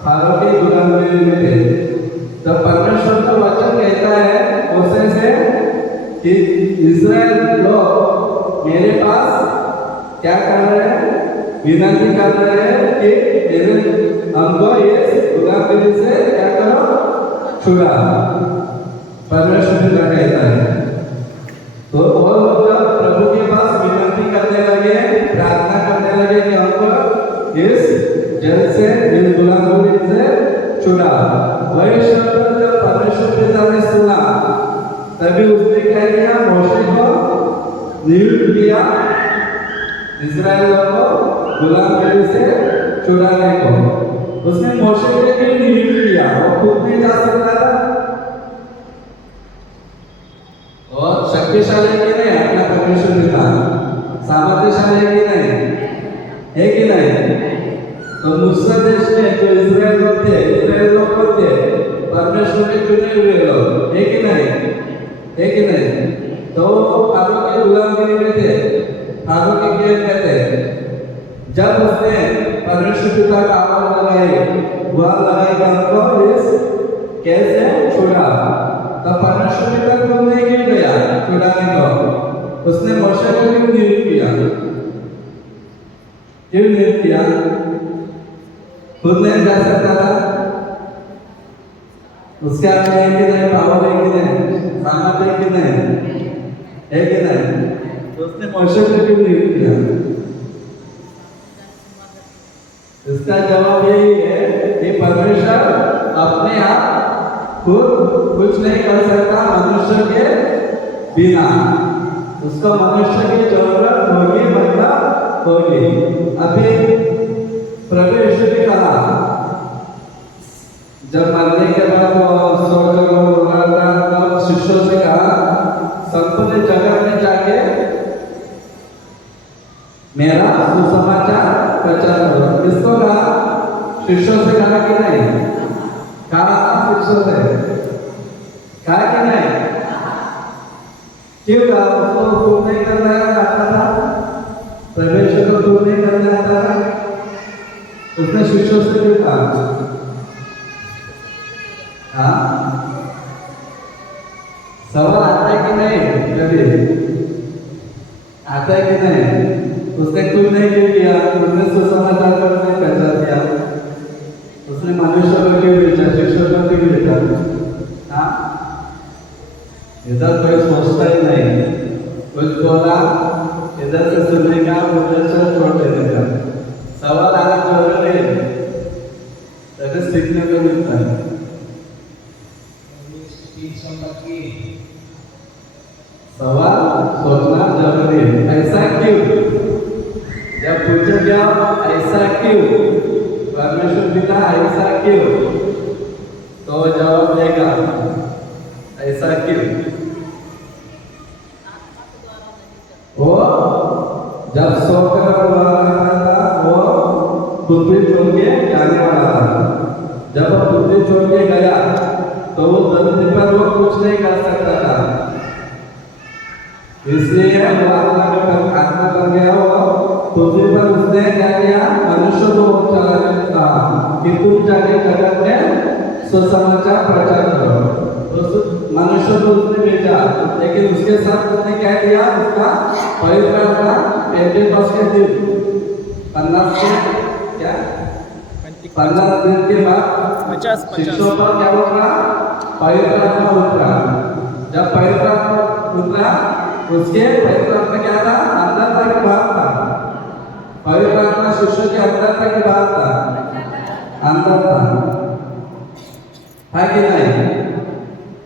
फारो के गुलामी में थे। तो परमेश्वर का वचन कहता है मोसे से कि इजराइल लोग मेरे पास क्या कर रहे हैं? विनती कर रहे हैं कि मेरे हमको इस गुलामी से क्या करो? छुड़ा। परमेश्वर ने कहता है। तो वो जब प्रभु के पास विनती करने लगे, प्रार्थना करने लगे कि हमको इस जल से, इस गुलामी से छुड़ा, वही शब्द जब परमेश्वर पिता ने सुना तभी उसने क्या किया? मोशे को नियुक्त किया इजराइल को गुलामी से छुड़ाने को। उसने मोशे के लिए नियुक्त किया, वो खुद नहीं जा सकता था। और शक्तिशाली कि नहीं अपना परमेश्वर पिता? सामर्थ्यशाली है कि नहीं? है कि नहीं? तो मूसा देश में जो इजराइल लोग थे परमेश्वर के चुने हुए लोग, है कि नहीं? है कि नहीं? तो फारो के गुलामी में थे, फारो के कैद में थे। जब उसने परमेश्वर पिता का आवाज लगाई कि हमको इस कैद से छुड़ा, तो परमेश्वर पिता को नहीं क्यों गया छुड़ाने को? उसने मोशे को क्यों नियुक्त किया? क्यों नियुक्त किया? खुद नहीं जा सकता था? उसके हाथ में है कि नहीं? पावर है कि नहीं? सामर्थ्य है कि नहीं? है कि नहीं? तो उसने मोशे को क्यों नियुक्त किया? इसका जवाब यही है कि परमेश्वर अपने आप खुद कुछ नहीं कर सकता मनुष्य के बिना। उसको मनुष्य की जरूरत होगी, मतलब होगी। अभी प्रभु यीशु ने कहा, जब मरने के बाद शिष्यों से कहा संपूर्ण जगत में जाके मेरा सुसमाचार प्रचार करो। किसको कहा? शिष्यों से कहा कि नहीं? कहा शिष्यों से, कहा कि नहीं? क्यों कहा? उसको दूर नहीं करना आता था, परमेश्वर को दूर नहीं करना आता था, उसने शिष्यों से क्यों कहा? हाँ, सवाल आता है कि नहीं? कभी आता है कि नहीं? उसने क्यों नहीं क्यों किया? उसने सुसमाचार को नहीं पहचान दिया, उसने मनुष्य को क्यों भेजा, शिष्यों को क्यों भेजा? हाँ, इधर कोई सोचता ही नहीं, कुछ बोला इधर से सुनने का, उधर से छोड़ देने का। सवाल आना जरूरी है, तभी सीखने को मिलता है। सवाल सोचना जरूरी है, ऐसा क्यों? जब पूछे क्या ऐसा क्यों, परमेश्वर पिता ऐसा क्यों, तो जवाब देगा ऐसा क्यों। वो जब सोकर हुआ था वो पृथ्वी छोड़ के जाने वाला था। जब वो पृथ्वी छोड़ के गया तो वो धरती पर वो कुछ नहीं कर सकता था, इसलिए वो आत्मा बन गया। वो पृथ्वी पर उसने क्या किया, मनुष्य को चला कि तुम जाके जगत में सुसमाचार प्रचार करो। तो मनुष्य को उसने भेजा, लेकिन उसके साथ उसने क्या किया, उसका पवित्र आत्मा पेंटेकोस्त के दिन 50 दिन के बाद शिष्यों पर क्या उतरा, पवित्र आत्मा उतरा। जब पवित्र आत्मा उतरा, उसके पवित्र आत्मा क्या था, अंदर था कि बाहर था? पवित्र आत्मा शिष्य के अंदर था कि बाहर था? अंदर था कि नहीं?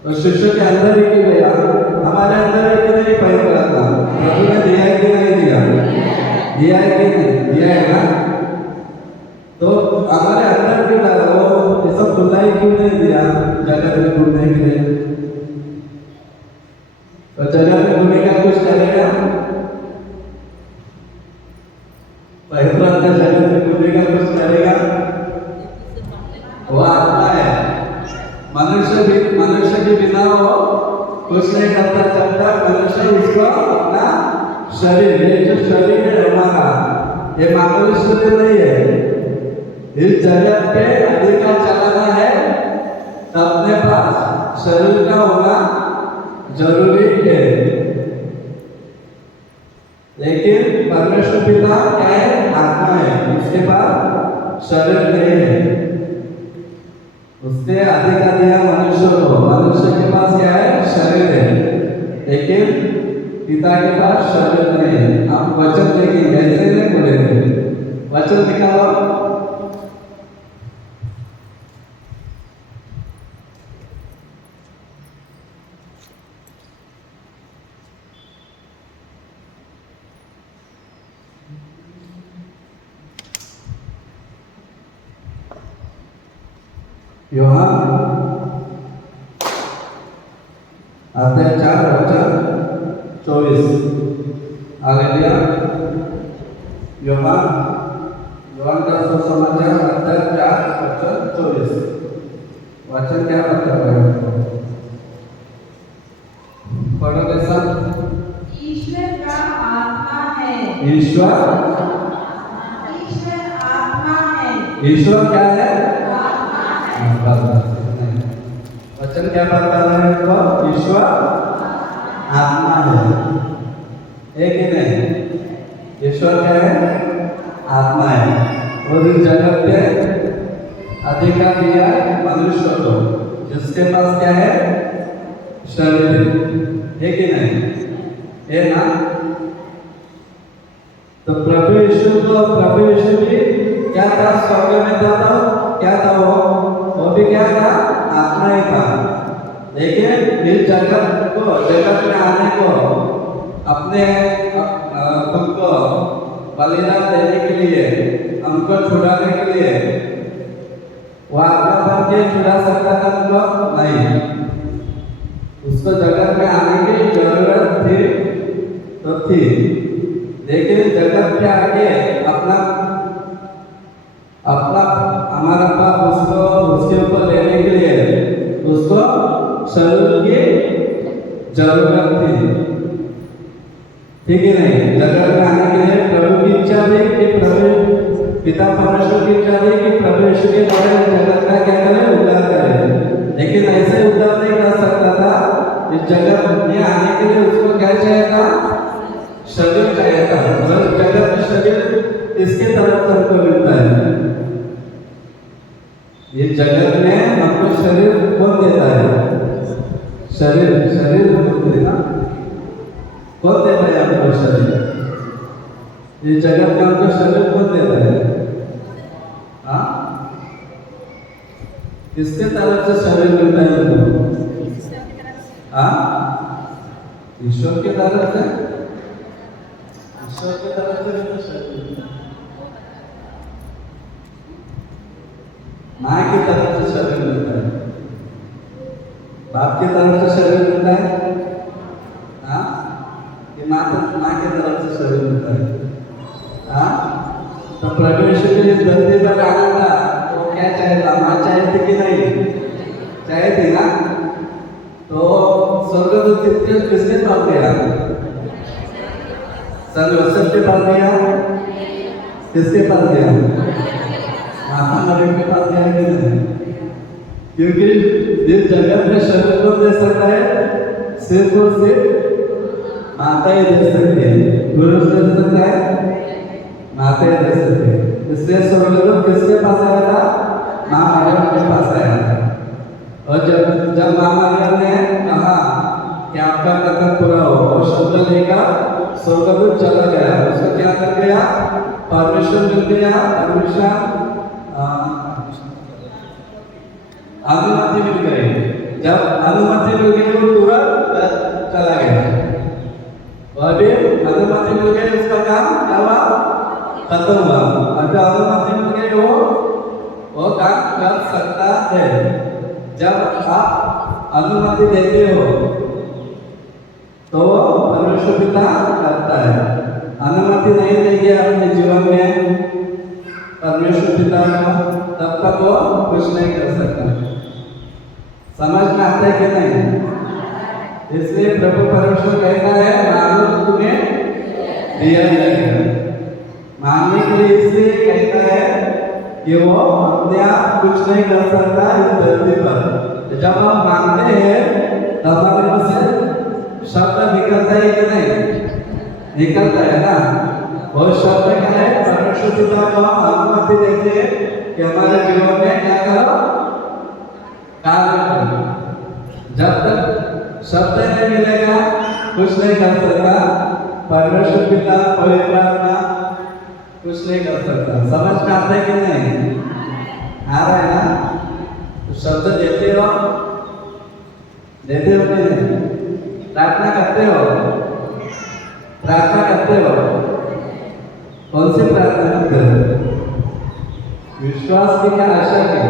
तो शिष्य के अंदर ही क्यों गया? हमारे अंदर है कि नहीं पवित्र आत्मा? प्रभु ने दिया है कि नहीं दिया? दिया है कि नहीं? दिया है ना? तो हमारे अंदर क्यों डाला? वो ये सब खुलाई क्यों नहीं दिया जगत में घूमने के लिए? तो जगत में घूमने का कुछ करेगा? पवित्र आत्मा जगत में घूमने का कुछ करेगा? वो आत्मा है। मनुष्य के बिना वो कुछ नहीं करता चलता। मनुष्य उसको अपना शरीर, ये जो शरीर है हमारा, ये मामूली शरीर नहीं है। इस जगत पे अधिकार चलाना है तो अपने पास शरीर का होना जरूरी है। लेकिन परमेश्वर पिता क्या है, आत्मा है, उसके पास शरीर नहीं है। उसने अधिकार दिया मनुष्य को, मनुष्य के पास क्या है, शरीर है, लेकिन पिता के पास शरीर नहीं है। आप वचन देखेंगे, ऐसे नहीं बोलेंगे, वचन निकालो। यूहन्ना अध्याय 4 वचन 24। हालेलुया। यूहन्ना का सुसमाचार अध्याय 4 वचन 24। वचन क्या बताता है? पढ़ोगे सब? ईश्वर का आत्मा है। ईश्वर आत्मा है। ईश्वर क्या है? वचन क्या बताता है? ईश्वर आत्मा है कि नहीं? ईश्वर क्या है? आत्मा है। और इस जगत पे अधिकार दिया मनुष्य को, जिसके पास क्या है, शरीर है कि नहीं? है ना? तो प्रभु यीशु भी क्या था? स्वर्ग में था, तो क्या था वो भी क्या था? आत्मा ही था। लेकिन इस जगत में आने को, अपने तुमको बलिदान देने के लिए, हमको छुड़ाने के लिए वो आत्मा बन के छुड़ा सकता था तुमको? नहीं। उसको जगत में आने की जरूरत थी, लेकिन जगत पे आके अपना हमारा पाप उसके ऊपर लेने के लिए उसको शरीर की जरूरत थी, ठीक है नहीं? जगत में आने के लिए प्रभु की इच्छा थी कि पिता परमेश्वर की इच्छा थी कि प्रभु यीशु के द्वारा जगत का क्या करे, उद्धार करे। लेकिन ऐसे उद्धार नहीं कर सकता था। इस जगत में आने के लिए उसको क्या चाहिए था? शरीर चाहिए था। और जगत में शरीर इसके तरफ से हमको मिलता है। ये जगत में हमको शरीर कौन देता है? शरीर कौन देता? कौन देता है हमको शरीर? ये जगत में हमको शरीर कौन देता है? हाँ, किसके तरफ से शरीर मिलता है हमको? हाँ, ईश्वर के तरफ से। ईश्वर के तरफ से तो शरीर, माँ की तरफ से शरीर मिलता है, बाप की तरफ से शरीर मिलता है। हाँ, कि माँ की तरफ से शरीर मिलता है। हाँ, तो प्रभु यीशु के इस धरती पर आना था तो क्या चाहिए था? माँ चाहिए थी कि नहीं? चाहिए थी ना? तो स्वर्गदूत किसके पास गया? सर्वोच्च के पास गया? किसके पास गया? माता मरियम के पास गया कि नहीं? क्योंकि जिस जगत में शरीर को दे सकता है सिर्फ और सिर्फ माता ही दे सकती है। पुरुष दे सकता है? माता ही दे सकती है। इसलिए स्वर्गदूत किसके पास आया था? माँ मरियम के पास आया था। और जब माँ मरियम ने कहा कि आपका कथन पूरा हो, वो शब्द लेकर स्वर्गदूत चला गया। उसको क्या कर गया? परमेश्वर मिल गया। परमेश्वर अनुमति मिल गई। जब अनुमति मिल गई वो तुरंत चला गया। और भी अनुमति मिल गई, उसका काम क्या हुआ? खत्म हुआ। अभी अनुमति मिल गई, वो काम कर सकता है। जब आप अनुमति देते हो तो वो परमेश्वर पिता करता है। अनुमति नहीं देंगे अपने जीवन में परमेश्वर पिता को, तब तक वो कुछ नहीं कर सकता। समझ में आता है कि नहीं? इसलिए प्रभु परमेश्वर कहता है मांगो तो तुम्हें दिया जाएगा। मांगने के लिए इसलिए कहता है कि वो अपने आप कुछ नहीं कर सकता इस धरती पर। जब हम मांगते हैं तब हमारे मुंह से शब्द निकलता है कि नहीं? निकलता है ना। और शब्द क्या है? परमेश्वर पिता को अनुमति देते हैं कि हमारे जीवन में क्या करो? कार्य करो। जब तक शब्द नहीं मिलेगा कुछ नहीं कर सकता। परमेश्वर पिता पवित्र आत्मा कुछ नहीं कर सकता। समझ में आता है कि नहीं? आ रहा है ना? तो शब्द देते हो कि नहीं? प्रार्थना करते हो? प्रार्थना करते हो? कौन सी प्रार्थना करते हो? विश्वास की क्या आशा की?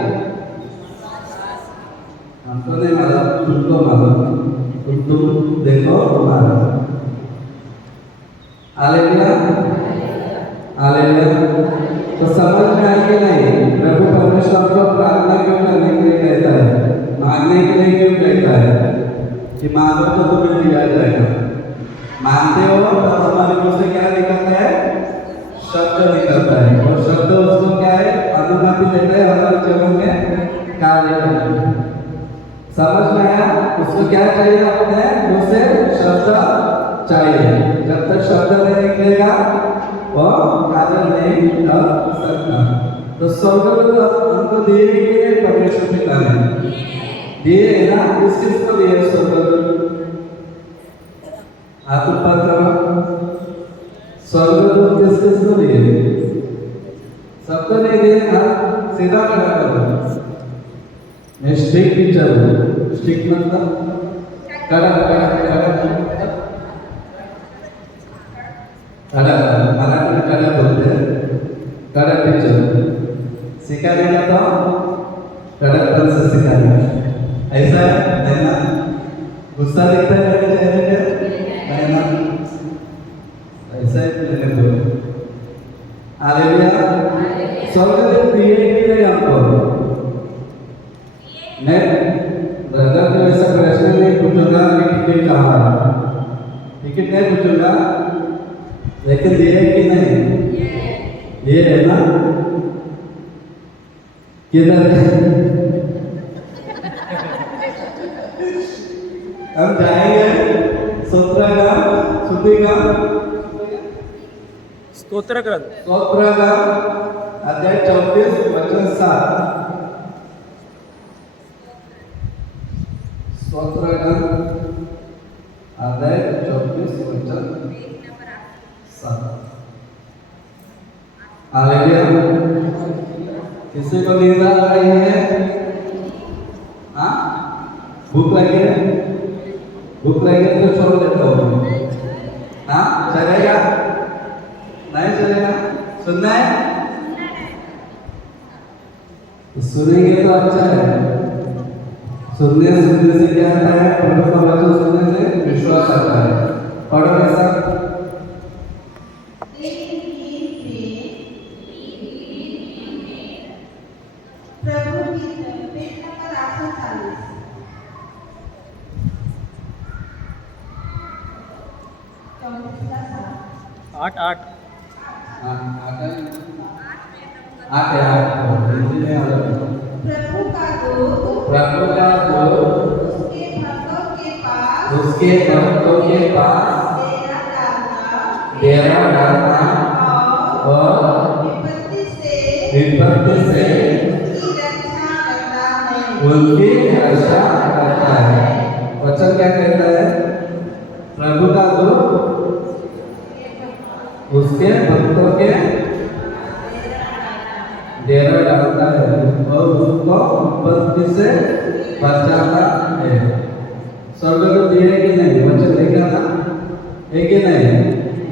हमको नहीं मालूम, तुमको मालूम। तुम देखो तुम्हारा। Hallelujah, hallelujah. तो समझ में आए कि नहीं? प्रभु परमेश्वर को प्रार्थना क्यों करने के लिए कहता है? मांगने के लिए क्यों कहता है? कि मांगो तो तुम्हें दिया जाएगा। मांगते हो तो हमारे मुंह से क्या निकलता है? शब्द निकलता है। और शब्द उसको क्या है? अनुमति देता है हमारे जीवन में कार्य करने। समझ में आया? उसको क्या चाहिए? अपने मुंह से शब्द चाहिए। जब तक शब्द नहीं निकलेगा वो कार्य नहीं कर सकता। तो स्वर्गदूत हमको दिए कि परमेश्वर पिता ने दिए ना? किस को दिए स्वर्गदूत? हाथ ऊपर करो। स्वर्गदूत किस को दिए? सबको नहीं दिए। हाथ सीधा खड़ा करो। मैं स्ट्रिक्ट टीचर हूँ। स्ट्रिक्ट मतलब खड़ा खड़ा खड़ा खड़ा, मराठी में खड़ा बोलते हैं। खड़ा टीचर सिखा देगा तो कड़कपन से सिखाएगा। ऐसा है ना? गुस्सा दिखता है मेरे चेहरे पे, है ना? ऐसा ही मैंने बोला। हालेलुया। स्वर्गदूत दिए कि नहीं हमको? मैं ब्रदर को ऐसा प्रश्न नहीं पूछूंगा कि टिकट कहाँ है। टिकट नहीं पूछूंगा, लेकिन दिए कि नहीं? ये है ना? किधर हम जाएंगे स्तोत्र का स्तुति का स्तोत्र ग्रंथ स्तोत्र का अध्याय 24 वचन 7। स्तोत्र का अध्याय 24 वचन 7। हालेलुया। किसी को नींद आ रही है? हाँ, भूख लगी है? भूख लगी है तो छोड़ देता हूँ। हाँ, चलेगा? नहीं चलेगा? सुनना है? सुनेंगे तो अच्छा है। सुनने से क्या आता है? प्रभु का वचन सुनने से विश्वास आता है। पढ़ो ऐसा। प्रभु की पेज नंबर 840। 8 प्रभु का दूत उसके भक्तों के पास डेरा डालना और विपत्ति से उनकी रक्षा करता है। वचन क्या कहता है? प्रभु का दूत उसके भक्तों के डेरा डालता है और उसको विपत्ति से बचाता है। स्वर्गदूत दिए कि नहीं? वचन देखा था, है कि नहीं?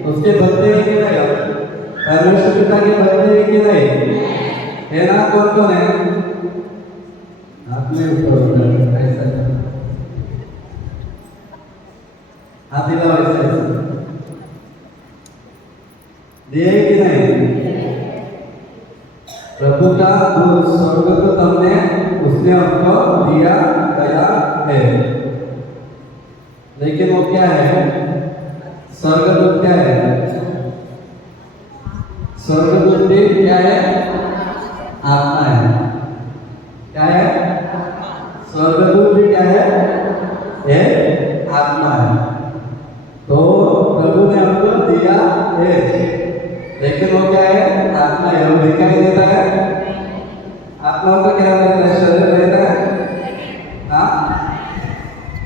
उसके भक्त है कि नहीं? परमेश्वर पिता के भक्त है कि नहीं? है ना? कौन कौन है? हाथ में ऊपर ऐसा हाथ हिलाओ, ऐसा दिए कि नहीं? प्रभु का दूत स्वर्गदूत हमने उसने हमको दिया गया है। लेकिन वो क्या है? स्वर्गदूत क्या है? स्वर्गदूत भी क्या है? आत्मा है। क्या है? स्वर्गदूत भी क्या है? आत्मा है। तो प्रभु ने हमको दिया है, लेकिन वो क्या है? आत्मा है। वो दिखाई देता है? आत्मा को क्या रहता है? शरीर रहता है? हाँ,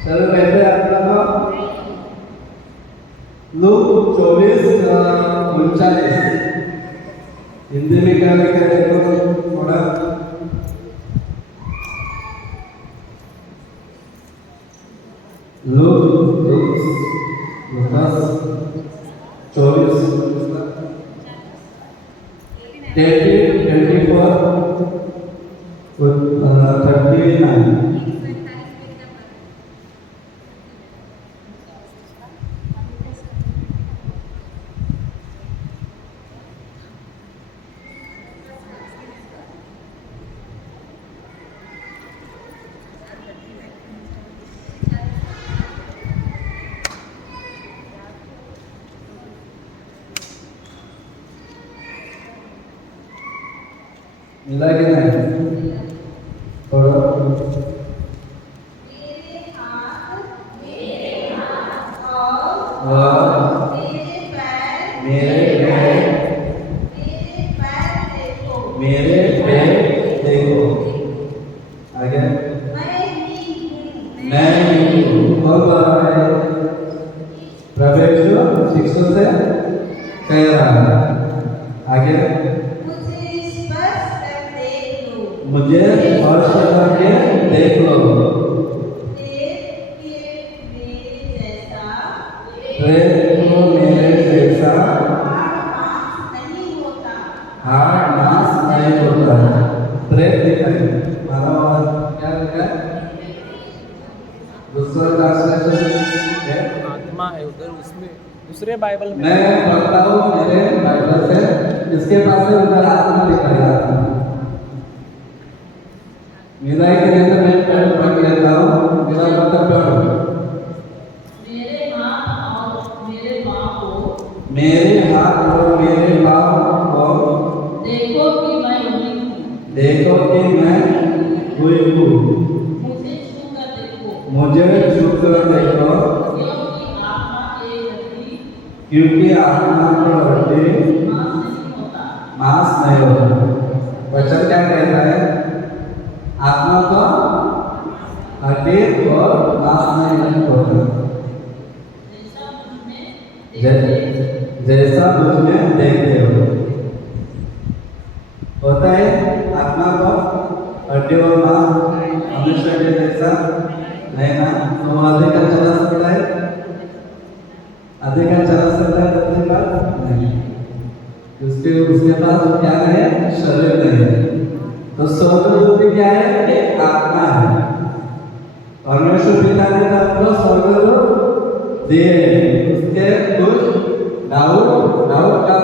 शरीर रहता है आत्मा को। लूक 24:39 हिंदी में क्या लिखा है देखो थोड़ा। लूक 24:24 39। मिला कि नहीं? और मेरे पैर देखो। आगे मैं ही हूँ। कौन बोल रहा है? प्रभु यीशु शिक्षकों से कह रहा है। आगे मुझे स्पर्श करके देख लो। प्रेम को मेरे जैसा हार्ड मांस नहीं होता है। प्रेम दिखाई मानव क्या लिखा है? दूसरा ट्रांसलेशन है आत्मा है उधर, उसमें दूसरे बाइबल में मैं पढ़ता हूँ मेरे बाइबल से। इसके पास से उधर आत्मा लिखा है। मेरा एक दिन से मैं पढ़ लेता हूँ। मेरा मतलब पढ़ो। मेरे हाथ और मेरे पाँव को देखो कि मैं हुई हूँ। मुझे शुक्र देखो, क्योंकि आत्मा को हड्डी मांस नहीं होता। वचन क्या कहता है? आत्मा को हड्डी और मांस नहीं होता। जैसा मुझ में देखते हो। होता है आत्मा को हड्डी और मांस मनुष्य के जैसा नहीं ना? तो अधिक चला सकता है? अधिक चला सकता है धरती पर? नहीं। उसके पास क्या है? शरीर नहीं है। तो स्वर्गदूत क्या है? एक आत्मा है। परमेश्वर पिता ने तब स्वर्गदूत दिए। उसके कुछ दाऊद का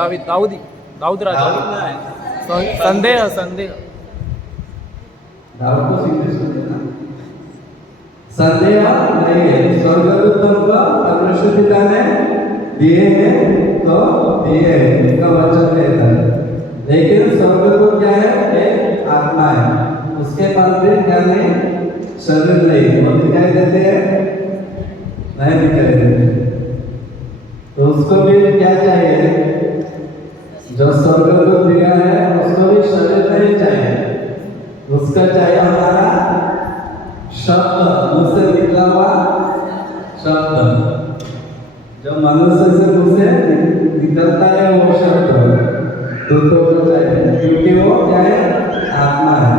क्या बोलते? दाऊद राजा। संदेह दाऊद को सीधे सुने ना, संदेह नहीं है। स्वर्गदूतों को परमेश्वर पिता ने दिए हैं तो दिए हैं, इसका वचन कहता है। लेकिन स्वर्गदूत क्या है? एक आत्मा है। उसके पास भी क्या नहीं? शरीर नहीं। वो दिखाई देते हैं? नहीं दिखाई देते। तो उसको भी क्या चाहिए? जो स्वर्गदूत दिया है उसको भी शरीर नहीं चाहिए। उसका चाहिए हमारा शब्द, मुंह से निकला हुआ शब्द। जो मनुष्य से मुंह से निकलता है वो शब्द दूतों को चाहिए, क्योंकि वो क्या है? आत्मा है।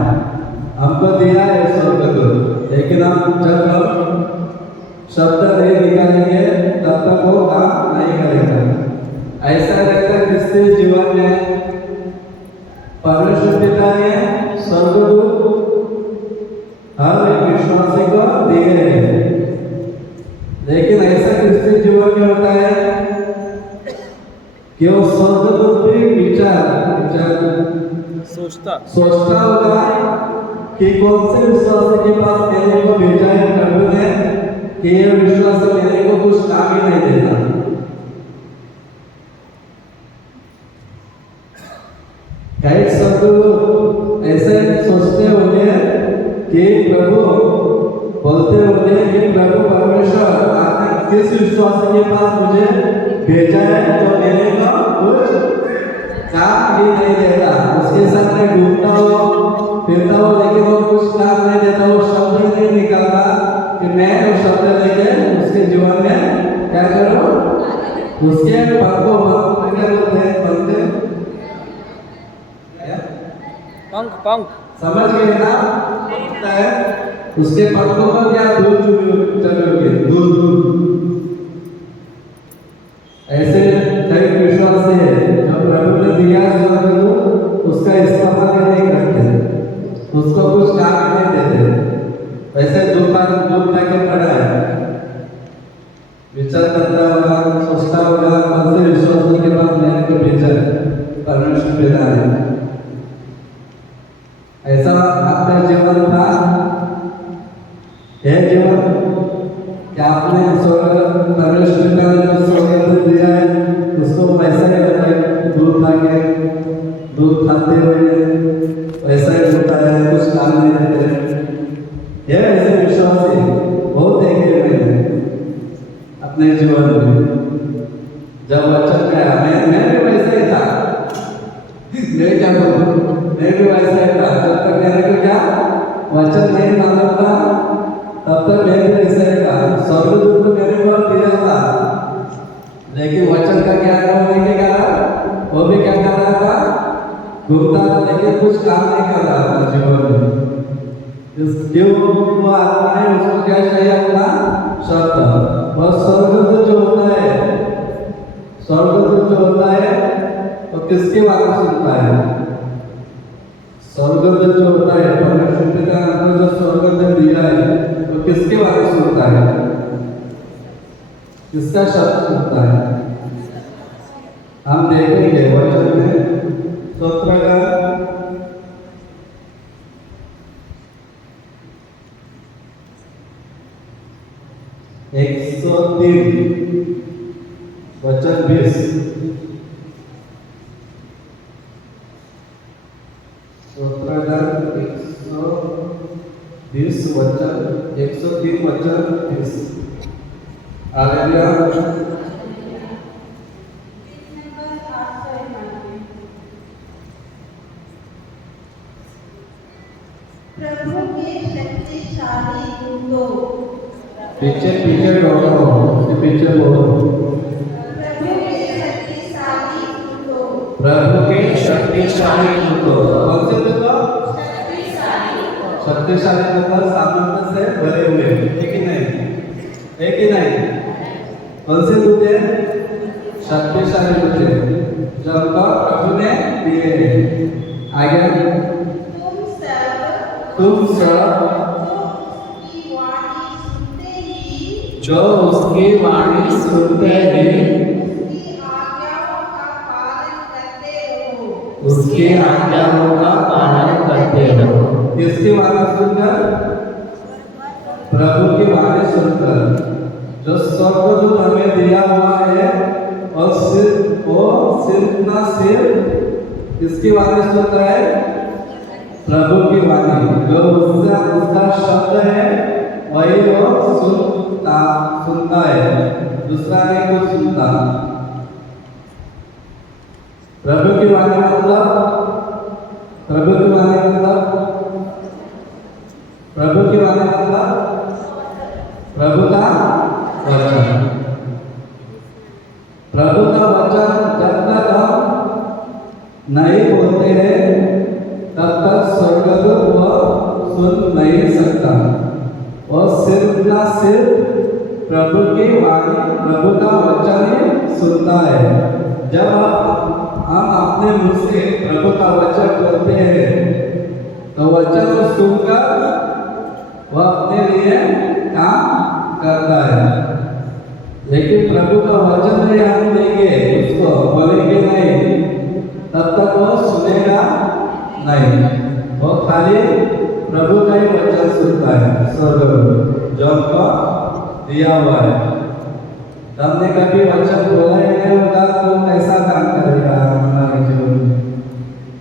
हमको दिया है स्वर्गदूत, लेकिन हम जब शब्द नहीं निकालेंगे तब तक वो काम नहीं करेगा। ऐसा रहता है क्रिस्तीय जीवन में। परमेश्वर पिता ने स्वर्गदूत हर एक विश्वासी को दिए हैं, लेकिन ऐसा क्रिस्तीय जीवन में होता है कि वो स्वर्गदूत भी विचार सोचता होगा कि कौन से विश्वासी के पास मेरे को भेजा है प्रभु ने, कि ये विश्वास मेरे को कुछ काम ही नहीं देता। कई सब ऐसे सोचते होंगे कि प्रभु बोलते होंगे कि प्रभु परमेश्वर आपने किस विश्वास के पास मुझे भेजा है तो मेरे को कुछ काम भी नहीं देता। उसके साथ में घूमता हो फिरता हो, लेकिन वो कुछ काम नहीं देता। वो शब्द नहीं निकलता कि मैं वो शब्द लेके उसके जीवन में क्या करूं? उसके पंखों क्या बोलते हैं? पंख समझ गए ना? है उसके पंखों पर क्या दूर चलोगे, दूर। ऐसे कई विश्वास है जो प्रभु ने दिया स्वर्गदूत उसका इस्तेमाल नहीं करते, उसको कुछ काम नहीं देते। वैसे दूर के पड़ा है, विचार करता होगा, सोचता होगा, कौन से विश्वास के पास मैंने को भेजा परमेश्वर पिता ने। ऐसा आपका जीवन था? यह जीवन क्या आपने परमेश्वर पिता ने जो स्वर्गदूत दिया है उसको वैसा ही बताए? दूध खाते हुए वैसा ही होता है, कुछ काम नहीं देते। यह ऐसे विश्वास है बहुत देखे मैंने अपने जीवन में। जब वचन गया मैं भी वैसा ही था। मैं क्या बोलूं? मैं भी वैसा ही था। जब तक मेरे को क्या वचन नहीं मालूम था तब तक मैं भी वैसा ही था। स्वर्गदूत तो मेरे को दिया था, लेकिन वचन का क्या होने के कारण वो भी क्या कर रहा था? घूमता था, लेकिन कुछ काम नहीं कर रहा था जीवन में। क्यों? वो आत्मा है, उसको क्या चाहिए? अपना शब्द। और स्वर्गदूत जो होता है वो किसकी बात सुनता है? स्वर्गदूत जो होता है परमेश्वर पिता ने जो स्वर्गदूत दिया है वो किसकी बात सुनता है? किसका शब्द सुनता है? हम देखेंगे वचन में स्तोत्र का 103 वचन 20। स्तोत्र का 103 120 वचन, 103 वचन 30। हालेलुया। प्रभु के शक्तिशाली दूतों, पीछे पीछे बोलो, पीछे बोलो। प्रभु के शक्तिशाली दूतों, प्रभु के शक्तिशाली दूतों। कौन से दूतों? शक्तिशाली दूतों सामर्थ्य से भरे हुए, है कि नहीं? है कि नहीं? कौन से दूत हैं? शक्तिशाली दूत हैं, जो हमको प्रभु ने दिए हैं। आगे तुम सब जो उसकी वाणी सुनते हैं, उसकी आज्ञाओं का पालन करते रहो। किसकी वाणी सुनकर? प्रभु की वाणी सुनकर, जो स्वर्गदूत हमें दिया हुआ है। और सिर्फ ना सिर्फ किसकी वाणी सुनता है? प्रभु की वाणी, जो उसका शब्द है वही वो सुनता है, दूसरा नहीं कुछ सुनता। प्रभु की वाणी मतलब प्रभु की वाणी मतलब प्रभु का वचन। प्रभु का वचन जब तक हम नहीं बोलते हैं तब तक स्वर्गदूत वो सुन नहीं सकता। और सिर्फ ना सिर्फ प्रभु की वाणी, प्रभु का वचन ही सुनता है। जब हम अपने मुंह से प्रभु का वचन बोलते हैं तो वचन को सुनकर वह अपने लिए काम करता है। लेकिन प्रभु का वचन नहीं हम देंगे, उसको बोलेंगे नहीं, तब तक वो सुनेगा नहीं। वो खाली प्रभु का ही वचन सुनता है, स्वर्गदूत जो हमको दिया हुआ है। हमने कभी वचन बोला ही नहीं होगा तो कैसा काम करेगा हमारे जीवन में?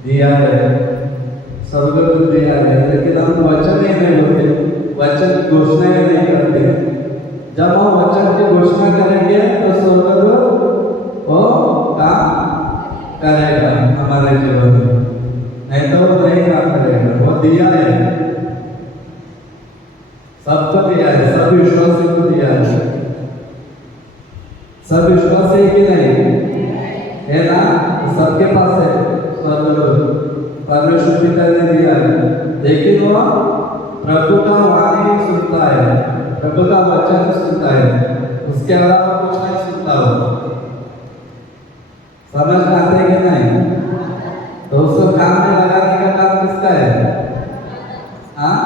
दिया है, स्वर्गदूत दिया है, लेकिन हम वचन ही नहीं बोलते, वचन घोषणा ही नहीं करते। जब हम वचन की घोषणा करेंगे तो स्वर्गदूत वो काम करेगा हमारे जीवन में, नहीं तो वो नहीं काम करेगा। वो दिया है, सबको दिया है, सब विश्वासी को दिया है। सब विश्वास है कि नहीं है ना? सबके पास है स्वर्गदूत, परमेश्वर पिता ने दिया है। लेकिन वो प्रभु का वाणी सुनता है, प्रभु का वचन सुनता है, उसके अलावा कुछ नहीं सुनता हो। समझ में आते कि नहीं? तो उसको काम में लगाने का काम किसका है? हाँ,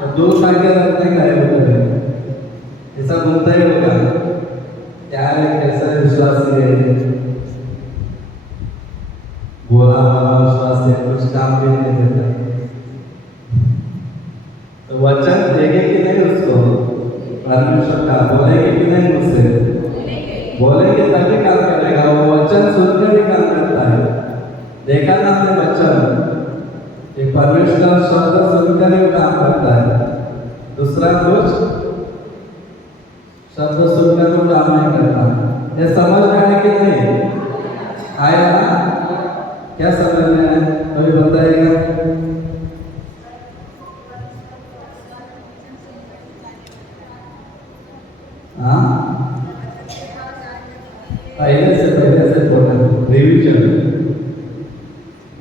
तो दूर करके रखने का है। ऐसा घूमता ही होगा, क्या है, कैसा विश्वास है, बोला विश्वास है, कुछ काम भी नहीं देता। तो वचन देंगे कि नहीं उसको? परमेश्वर का बोलेंगे कि नहीं? मुझसे बोलेंगे तभी काम करेगा। वो वचन सुनकर भी काम करता है। देखा ना हमने वचन, एक परमेश्वर शब्द सुनकर ही काम करता है, दूसरा कुछ शब्द सुनकर वो काम नहीं करता। ये समझ में आया कि नहीं आया? क्या समझ में आया? कोई बताएगा? हाँ, पहले से बोला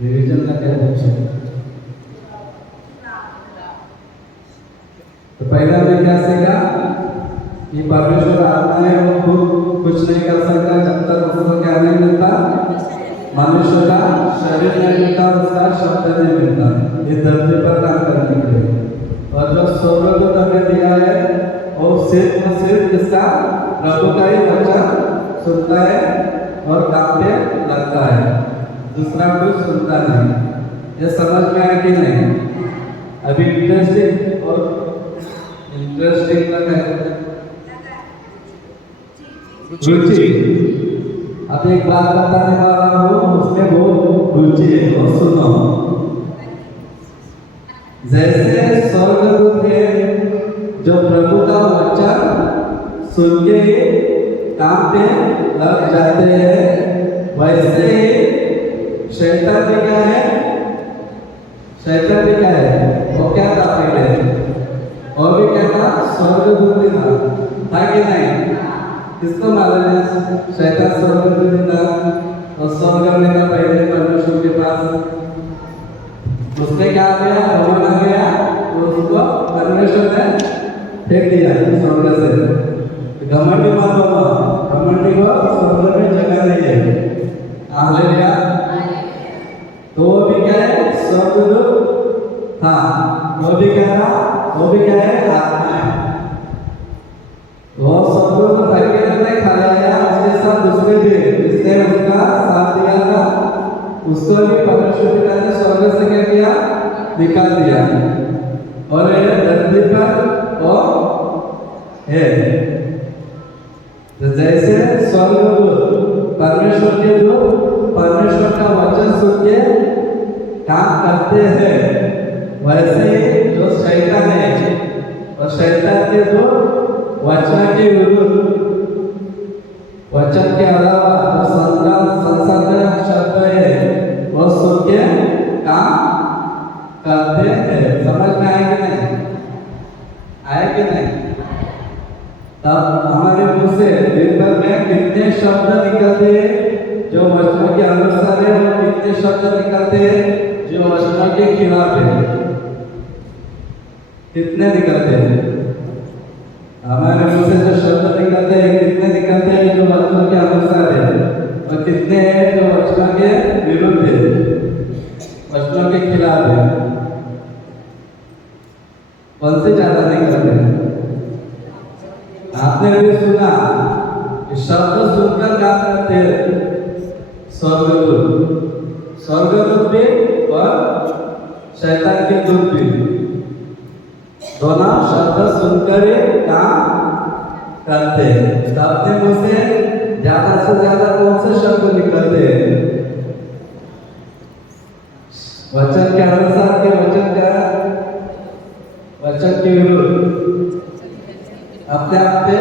रिवीजन का क्या पूछे? तो पहला में क्या सीखा कि परमेश्वर आत्मा है, वो खुद कुछ नहीं कर सकता जब तक उसको क्या नहीं मिलता, मनुष्य का शरीर नहीं मिलता, उसका शब्द नहीं मिलता इस धरती पर काम करने के लिए। और जो स्वर्गदूत हमें दिया है वो सिर्फ इसका प्रभु का ही वचन सुनता है और काम पे लगता है, दूसरा कुछ सुनता नहीं। ये समझ में आया कि नहीं? अभी इंटरेस्टिंग लगा है रुचि। अब एक बात बताने वाला हूँ, उसमें बहुत रुचि है और सुनो। जैसे स्वर्गदूत है जो प्रभु का वचन सुन के काम पे लग जाते हैं, वैसे ही शैतान भी क्या है? शैतान भी क्या है? वो क्या था पहले? और भी क्या था? स्वर्गदूत भी था कि नहीं? किसको मालूम है? शैतान स्वर्गदूत भी था और स्वर्ग में था पहले परमेश्वर के पास। उसने क्या किया? भगवान आ गया तो उसको परमेश्वर ने फेंक दिया स्वर्ग से। घमंडी मत बनो, घमंडी को स्वर्ग में जगह नहीं है। हालेलुया। तो वो भी क्या है? स्वर्गदूत था। वो भी क्या था? वो भी क्या है? आत्मा है। वो स्वर्गदूत अकेले नहीं खड़ा है, उसके साथ दूसरे भी जिसने उसका साथ दिया था, उसको भी परमेश्वर पिता ने स्वर्ग से क्या किया? निकाल दिया। और ये धरती पर वो है। तो जैसे स्वर्गदूत परमेश्वर के दूत परमेश्वर का वचन सुन के काम करते हैं, वैसे ही जो शैतान है और शैतान के दूत वचन के विरुद्ध, वचन के अलावा संसाधन शब्द है वो सुन के काम करते हैं। समझ में आए कि नहीं? आए कि नहीं? तब हमारे मुंह से दिन भर में कितने शब्द निकलते हैं जो वचनों के अनुसार है, और कितने शब्द निकलते हैं जो वचनों के खिलाफ है? कितने निकलते हैं? हमारे मुंह से जो शब्द निकलते हैं कितने निकलते हैं जो वचनों के अनुसार है, और कितने हैं जो वचनों के विरुद्ध है, वचनों के खिलाफ है? कौन से ज्यादा निकलते हैं? आपने भी सुना कि शब्द सुनकर क्या करते हैं? स्वर्गदूत, स्वर्गदूत भी और शैतान के दूत भी, दोनों शब्द सुनकर काम करते हैं। अपने मुंह से ज्यादा से ज्यादा कौन से शब्द निकलते हैं? वचन के अनुसार के वचन का, वचन के विरुद्ध अपने आप पे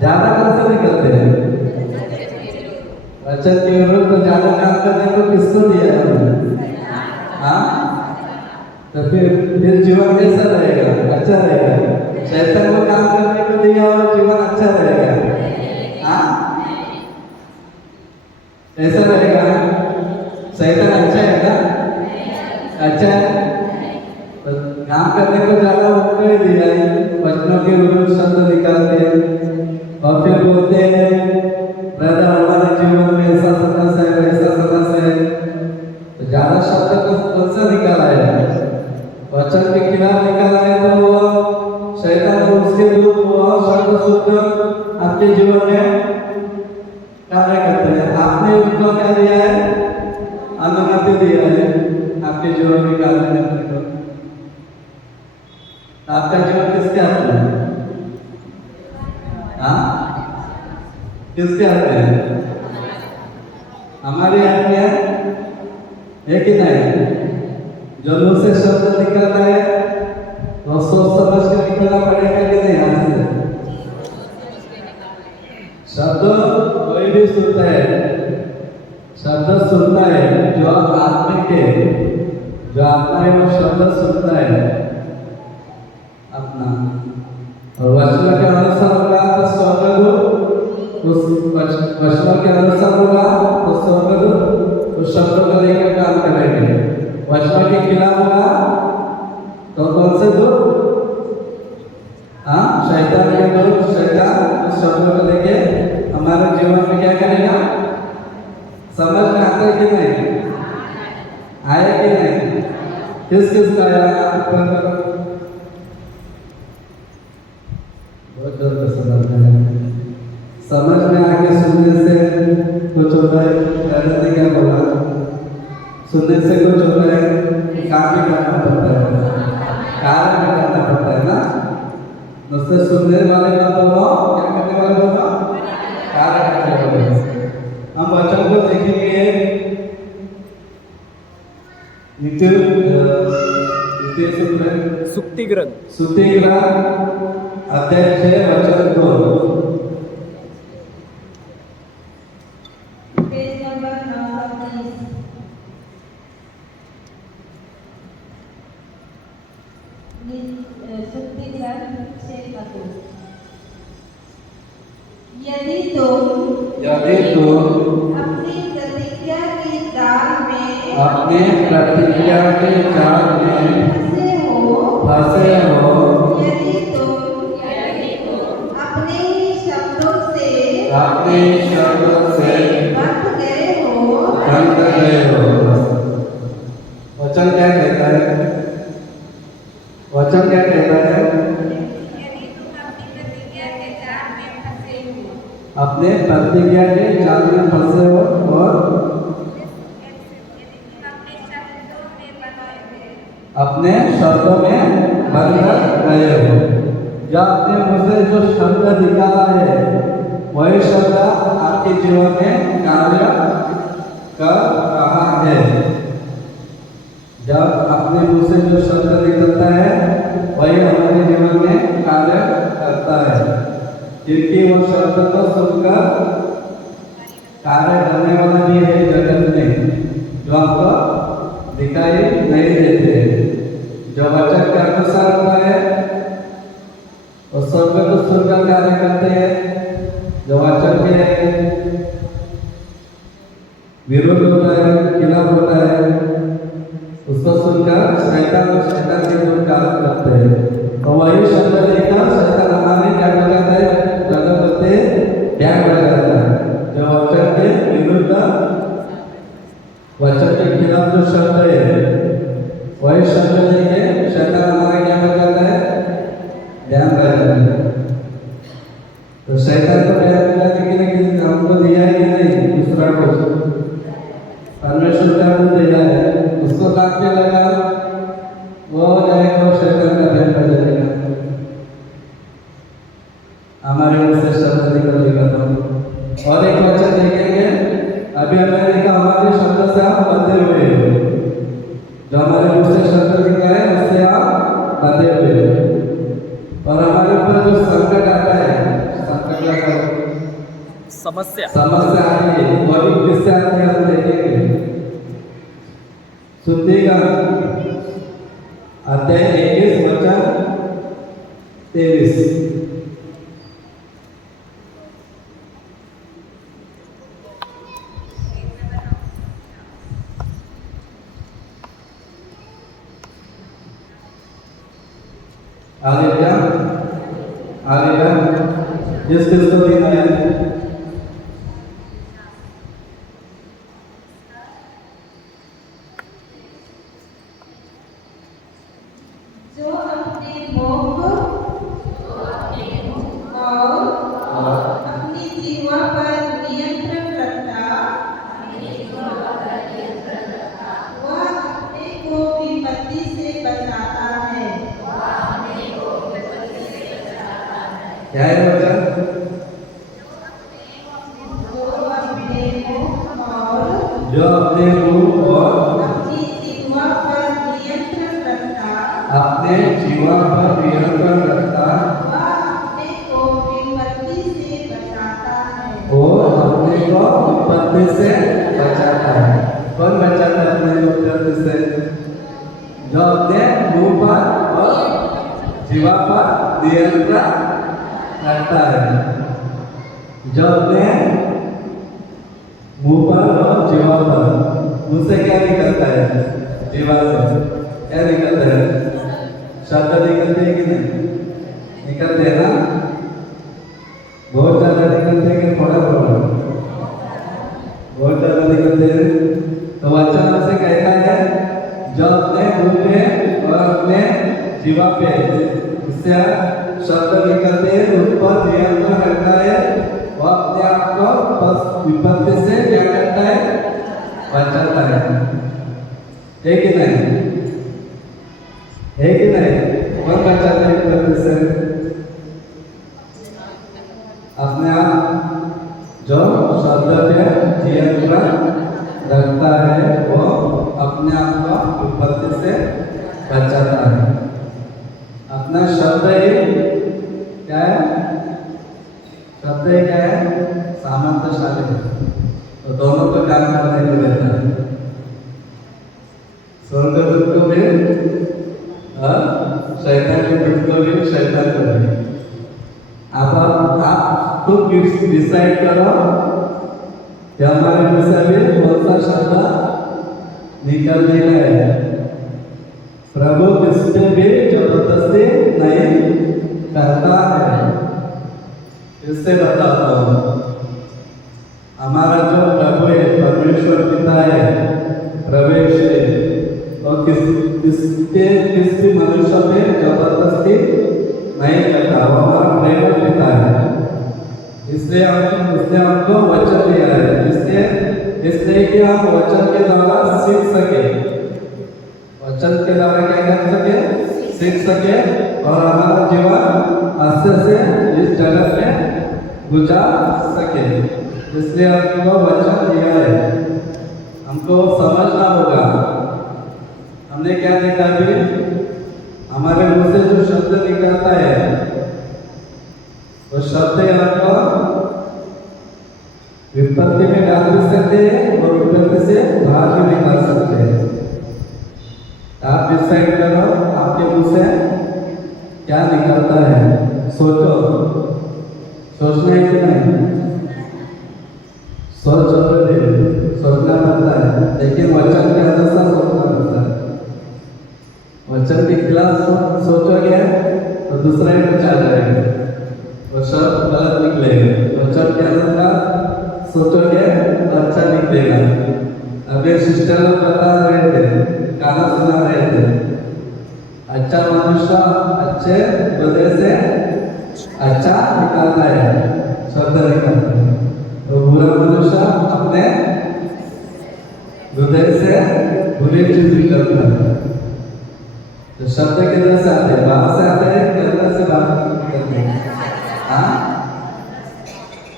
ज्यादा कौन से निकलते हैं? वचन के विरुद्ध तो ज्यादा काम करने को किसको दिया है? तो फिर जीवन कैसा रहेगा? अच्छा रहेगा। शैतान को काम करने को दिया और जीवन अच्छा रहेगा? कैसा रहेगा? शैतान अच्छा है ना? अच्छा है। तो काम करने को ज्यादा उनको ही दिया है, वचनों के विरुद्ध शब्द निकालते हैं और फिर बोलते हैं ब्रदर हमारे जीवन में ऐसा समस्या है, वैसा समस्या है। तो ज्यादा शब्द को कौन सा निकाला है? वचन के खिलाफ निकाला है, तो वो शैतान को उसके दूत वो शब्द सुनकर आपके जीवन में कार्य करते हैं। आपने उनको क्या दिया है? अनुमति दिया है आपके जीवन में कार्य करने को। आपका जीवन किसके हाथ में है? किसके हाथ में है? हमारे हाथ में है कि नहीं? जो मुंह से शब्द निकलता है तो सोच समझ के निकलना पड़ेगा कि नहीं? हाथ से शब्द कोई भी सुनता है, शब्द सुनता है जो आत्मा के, जो आत्मा है वो शब्द सुनता है अपना, और वचन के अनुसार होगा तो स्वर्गदूत, उस वचनों के अनुसार होगा तो स्वर्गदूत उस शब्दों को लेकर काम करेंगे। वचनों के खिलाफ होगा तो कौन से दूत? शैतान के दूत। शैतान उस शब्दों को लेके हमारे जीवन में क्या करेगा? समझ में आता है कि नहीं? आया कि नहीं? किस किस का आया? बहुत जल्द समझ में आगे सुनने से कुछ होता है। पहले ने क्या बोला? सुनने से कुछ होता है, काम भी करना पड़ता है, कार्य भी करना पड़ता है ना। उससे सुनने वाले का बोलो, क्या करने वाले बोलो? कार्य करने वाले। हम वचन को देखेंगे द्वितीय सूत्र सुक्ती ग्रंथ स्तुति ग्रंथ अध्याय 6 वचन 2। Page number 930। सुक्ति ग्रंथ 6 का 2। यदि तुम अपनी प्रतिज्ञा के जाल में फंसे हो, यदि तुम अपने ही शब्दों से बंध गए हो। वचन क्या कहता है? वचन क्या कहता है? यदि तुम अपनी प्रतिज्ञा के जाल में फंसे हो, अपने प्रतिज्ञा के जाल में फंसे हो और अपने शब्दों में बंध गए हो, या अपने मुंह से जो शब्द निकाला है वही शब्द आपके जीवन में कार्य कर रहा है। जब अपने मुंह से जो शब्द निकलता है वही हमारे जीवन में कार्य करता है, क्योंकि वो शब्द को सुनकर कार्य करने वाला भी है जगत में, जो आपको दिखाई नहीं देते। जो वचन के अनुसार होता है वो स्वर्ग को सुनकर कार्य करते हैं। जो वचन के विरोध होता है, खिलाफ होता है, उसको सुनकर शैतान के दूर कार्य करते हैं। तो वही शब्द लेकर शैतान हमारे क्या कर जाता है? ज्यादा बोलते ध्यान बढ़ जाता है। जो वचन के विरुद्ध, वचन के खिलाफ जो शब्द है वही शब्द लेके शैतान हमारा क्या कर जाता है? ध्यान रह जाता है। तो शैतान को ध्यान दिलाने के लिए हमको दिया है कि नहीं? दूसरा को परमेश्वर का रूप दिया है, उसको काटने लगा वो जाएगा और शैतान का ध्यान कर जाएगा, हमारे मुंह से शब्द निकलेगा। तो और एक वचन देखेंगे, अभी हमने देखा हमारे शब्द से आप बंधे हुए हो, जो हमारे मुंह से शब्द निकला है उससे आप बंधे हुए हो। और हमारे ऊपर जो संकट आता है, संकट लगा समस्या आती है, वो भी किससे आती है हम देखेंगे। सुनिएगा अध्याय 21 वचन 23। आलेगा जिस किसको देना है? जो अपने मुख और अपनी जीवा पर नियंत्रण रखता, वह अपने को विपत्ति से बचाता है। क्या है वचन? जो अपने मुंह और अपनी जीवा पर नियंत्रण रखता, अपने जीवा पर नियंत्रण रखता, वह अपने को विपत्ति से बचाता है। और अपने को विपत्ति से बचाता है। कौन बचाता है अपने को विपत्ति से? जो अपने मुंह पर और जीवा पर नियंत्रण रखता है। जो अपने मुंह पर और जीवा पर, मुंह से क्या निकलता है? जीवा से क्या निकलता है? शब्द निकलते हैं कि नहीं? निकलते हैं ना? बहुत ज्यादा निकलते हैं कि थोड़ा थोड़ा? बहुत ज्यादा निकलते हैं। तो वचन से कहता है जो अपने मुंह पे और अपने जीवा पे इससे शब्द निकलते हैं, उस पर नियंत्रण करता है, वो अपने आप को बस विपत्ति से क्या करता है? बचाता है कि नहीं? है कि नहीं? कौन बचाता है विपत्ति से? अपने आप जो शब्द पे नियंत्रण रखता है वो अपने आप को विपत्ति से बचाता है। अपना शब्द ही क्या है? शब्द ही क्या है? सामर्थ्यशाली है, तो दोनों को काम करने को देता है। स्वर्गदूत को भी शैतान के दूत को भी, शैतान को भी। आप खुद डिसाइड करो कि हमारे मुंह से भी कौन सा शब्द निकलने का है। प्रभु किससे भी जबरदस्ती नहीं करता है। इससे बताता हूँ, हमारा जो प्रभु है, परमेश्वर पिता है, प्रवेश है, और किस भी मनुष्य पे जबरदस्ती नहीं करता। वो हमारा प्रेम पिता है, इसलिए उसने हमको वचन दिया है, इसलिए कि हम वचन के द्वारा सीख सके, वचन के द्वारा क्या कर सके? सीख सके, और हमारा जीवन अच्छे से इस जगत में गुजार सके। इसलिए हमको वचन दिया है, हमको समझना होगा। हमने क्या देखा अभी? हमारे मुंह से जो शब्द निकलता है, वो शब्द आपको विपत्ति में डाल भी सकते हैं और विपत्ति से बाहर भी निकाल सकते हैं। आप डिसाइड करो आपके मुंह से क्या निकलता है। सोचो, सोचना है कि नहीं? सोचना पड़ता है, लेकिन वचन के अनुसार सोचना पड़ता है। वचन के खिलाफ सोचोगे तो दूसरा ही बचा जाएगा, वो सब गलत निकलेगा। वचन के अनुसार सोचोगे तो अच्छा निकलेगा। अभी सिस्टर लोग बता रहे थे, गाना सुना रहे थे, अच्छा मनुष्य अच्छे हृदय से अच्छा निकालता है, शब्द निकालता है, तो बुरा मनुष्य अपने हृदय से बुरी चीज निकलता है। तो शब्द किधर से आते हैं? बाहर से आते हैं, किधर से बाहर निकलते हैं? हाँ,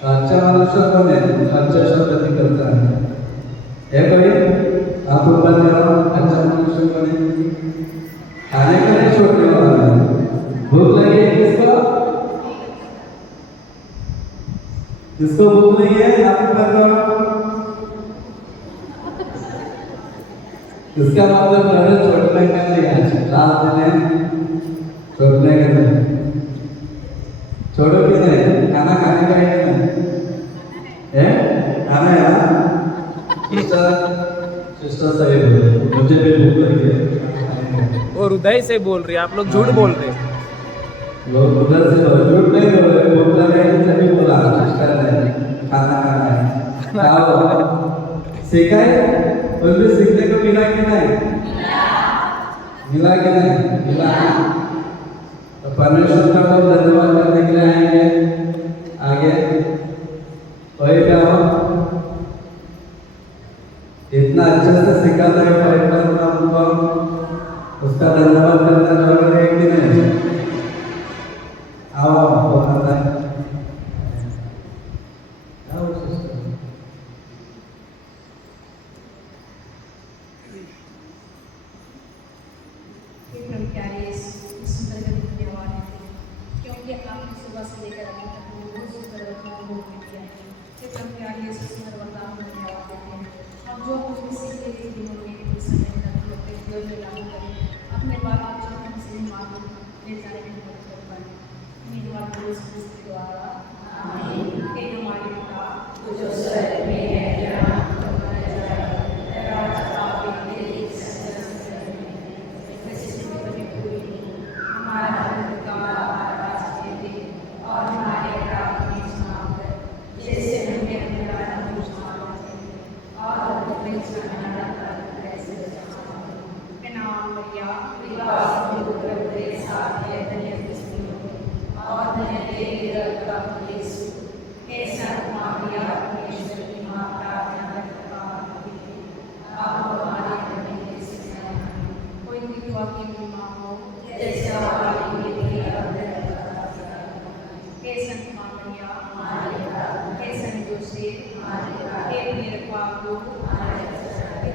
तो अच्छा मनुष्य कौन है? अच्छा शब्द निकलता है कोई? आप ऊपर जाओ, अच्छा मनुष्य कौन है? खाने का नहीं छोड़ने वाला है। भूख लगी है किसको? किसको भूख नहीं है? आप ऊपर जाओ। इसका मतलब पहले छोड़ने का नहीं है, लास्ट दिन छोड़ने का नहीं। छोड़ो कि नहीं? खाना खाने का है कि नहीं? खाना है ना? सिस्टर सही बोले, मुझे भी भूख लगी है। और हृदय से बोल रहे, आप लोग झूठ बोल रहे। लोग उधर से झूठ नहीं बोल रहे, भूख लगा है तभी बोला सिस्टर ने खाना खाना है। सीखा है? कुछ भी सीखने को मिला कि नहीं? मिला कि नहीं? मिला। तो परमेश्वर का तो धन्यवाद करने के लिए आएंगे आगे। वही क्या हो, इतना अच्छे से सिखाता है परिवार का हमको, उसका धन्यवाद करना जरूरी है कि नहीं? आओ आपको पता है क्योंकि आपने सुबह से लेकर अभी तक बहुत सुंदर वचनों को दिया है। प्यारे सुंदर वरदान धन्यवाद देते हैं। और जो कुछ भी सीखते थे दिनों में उस समय तक अपने जीवन में लागू करें, अपने बाल बच्चों को सही मार्ग ले जाने में मदद कर पाए। धन्यवाद यीशु के द्वारा आमीन। हे हमारे पिता जो स्वर्ग में है, तेरा नाम धन्यवाद जाए, तेरा राज्य आवे, तेरी इच्छा जैसे स्वर्ग में पूरी हो। हमारा हमारा आज दे दे और हमारे अपराध में क्षमा कर, जैसे हमने अपने अपराध को क्षमा किया, और हमें क्षमा कर ऐसे क्षमा करो। हे नाम मरिया विवाह पुत्र तेरे साथ है, धन्य तुम हो और धन्य तेरी रक्त का यीशु। हे संत मारिया परमेश्वर की मां, प्रार्थना करके आप हमारे करने से कोई भी दुआ की महिमा हो जैसे हमारी बेटी हे संत मारिया, हे संत जोसेफ, हे मेरे पापो, हे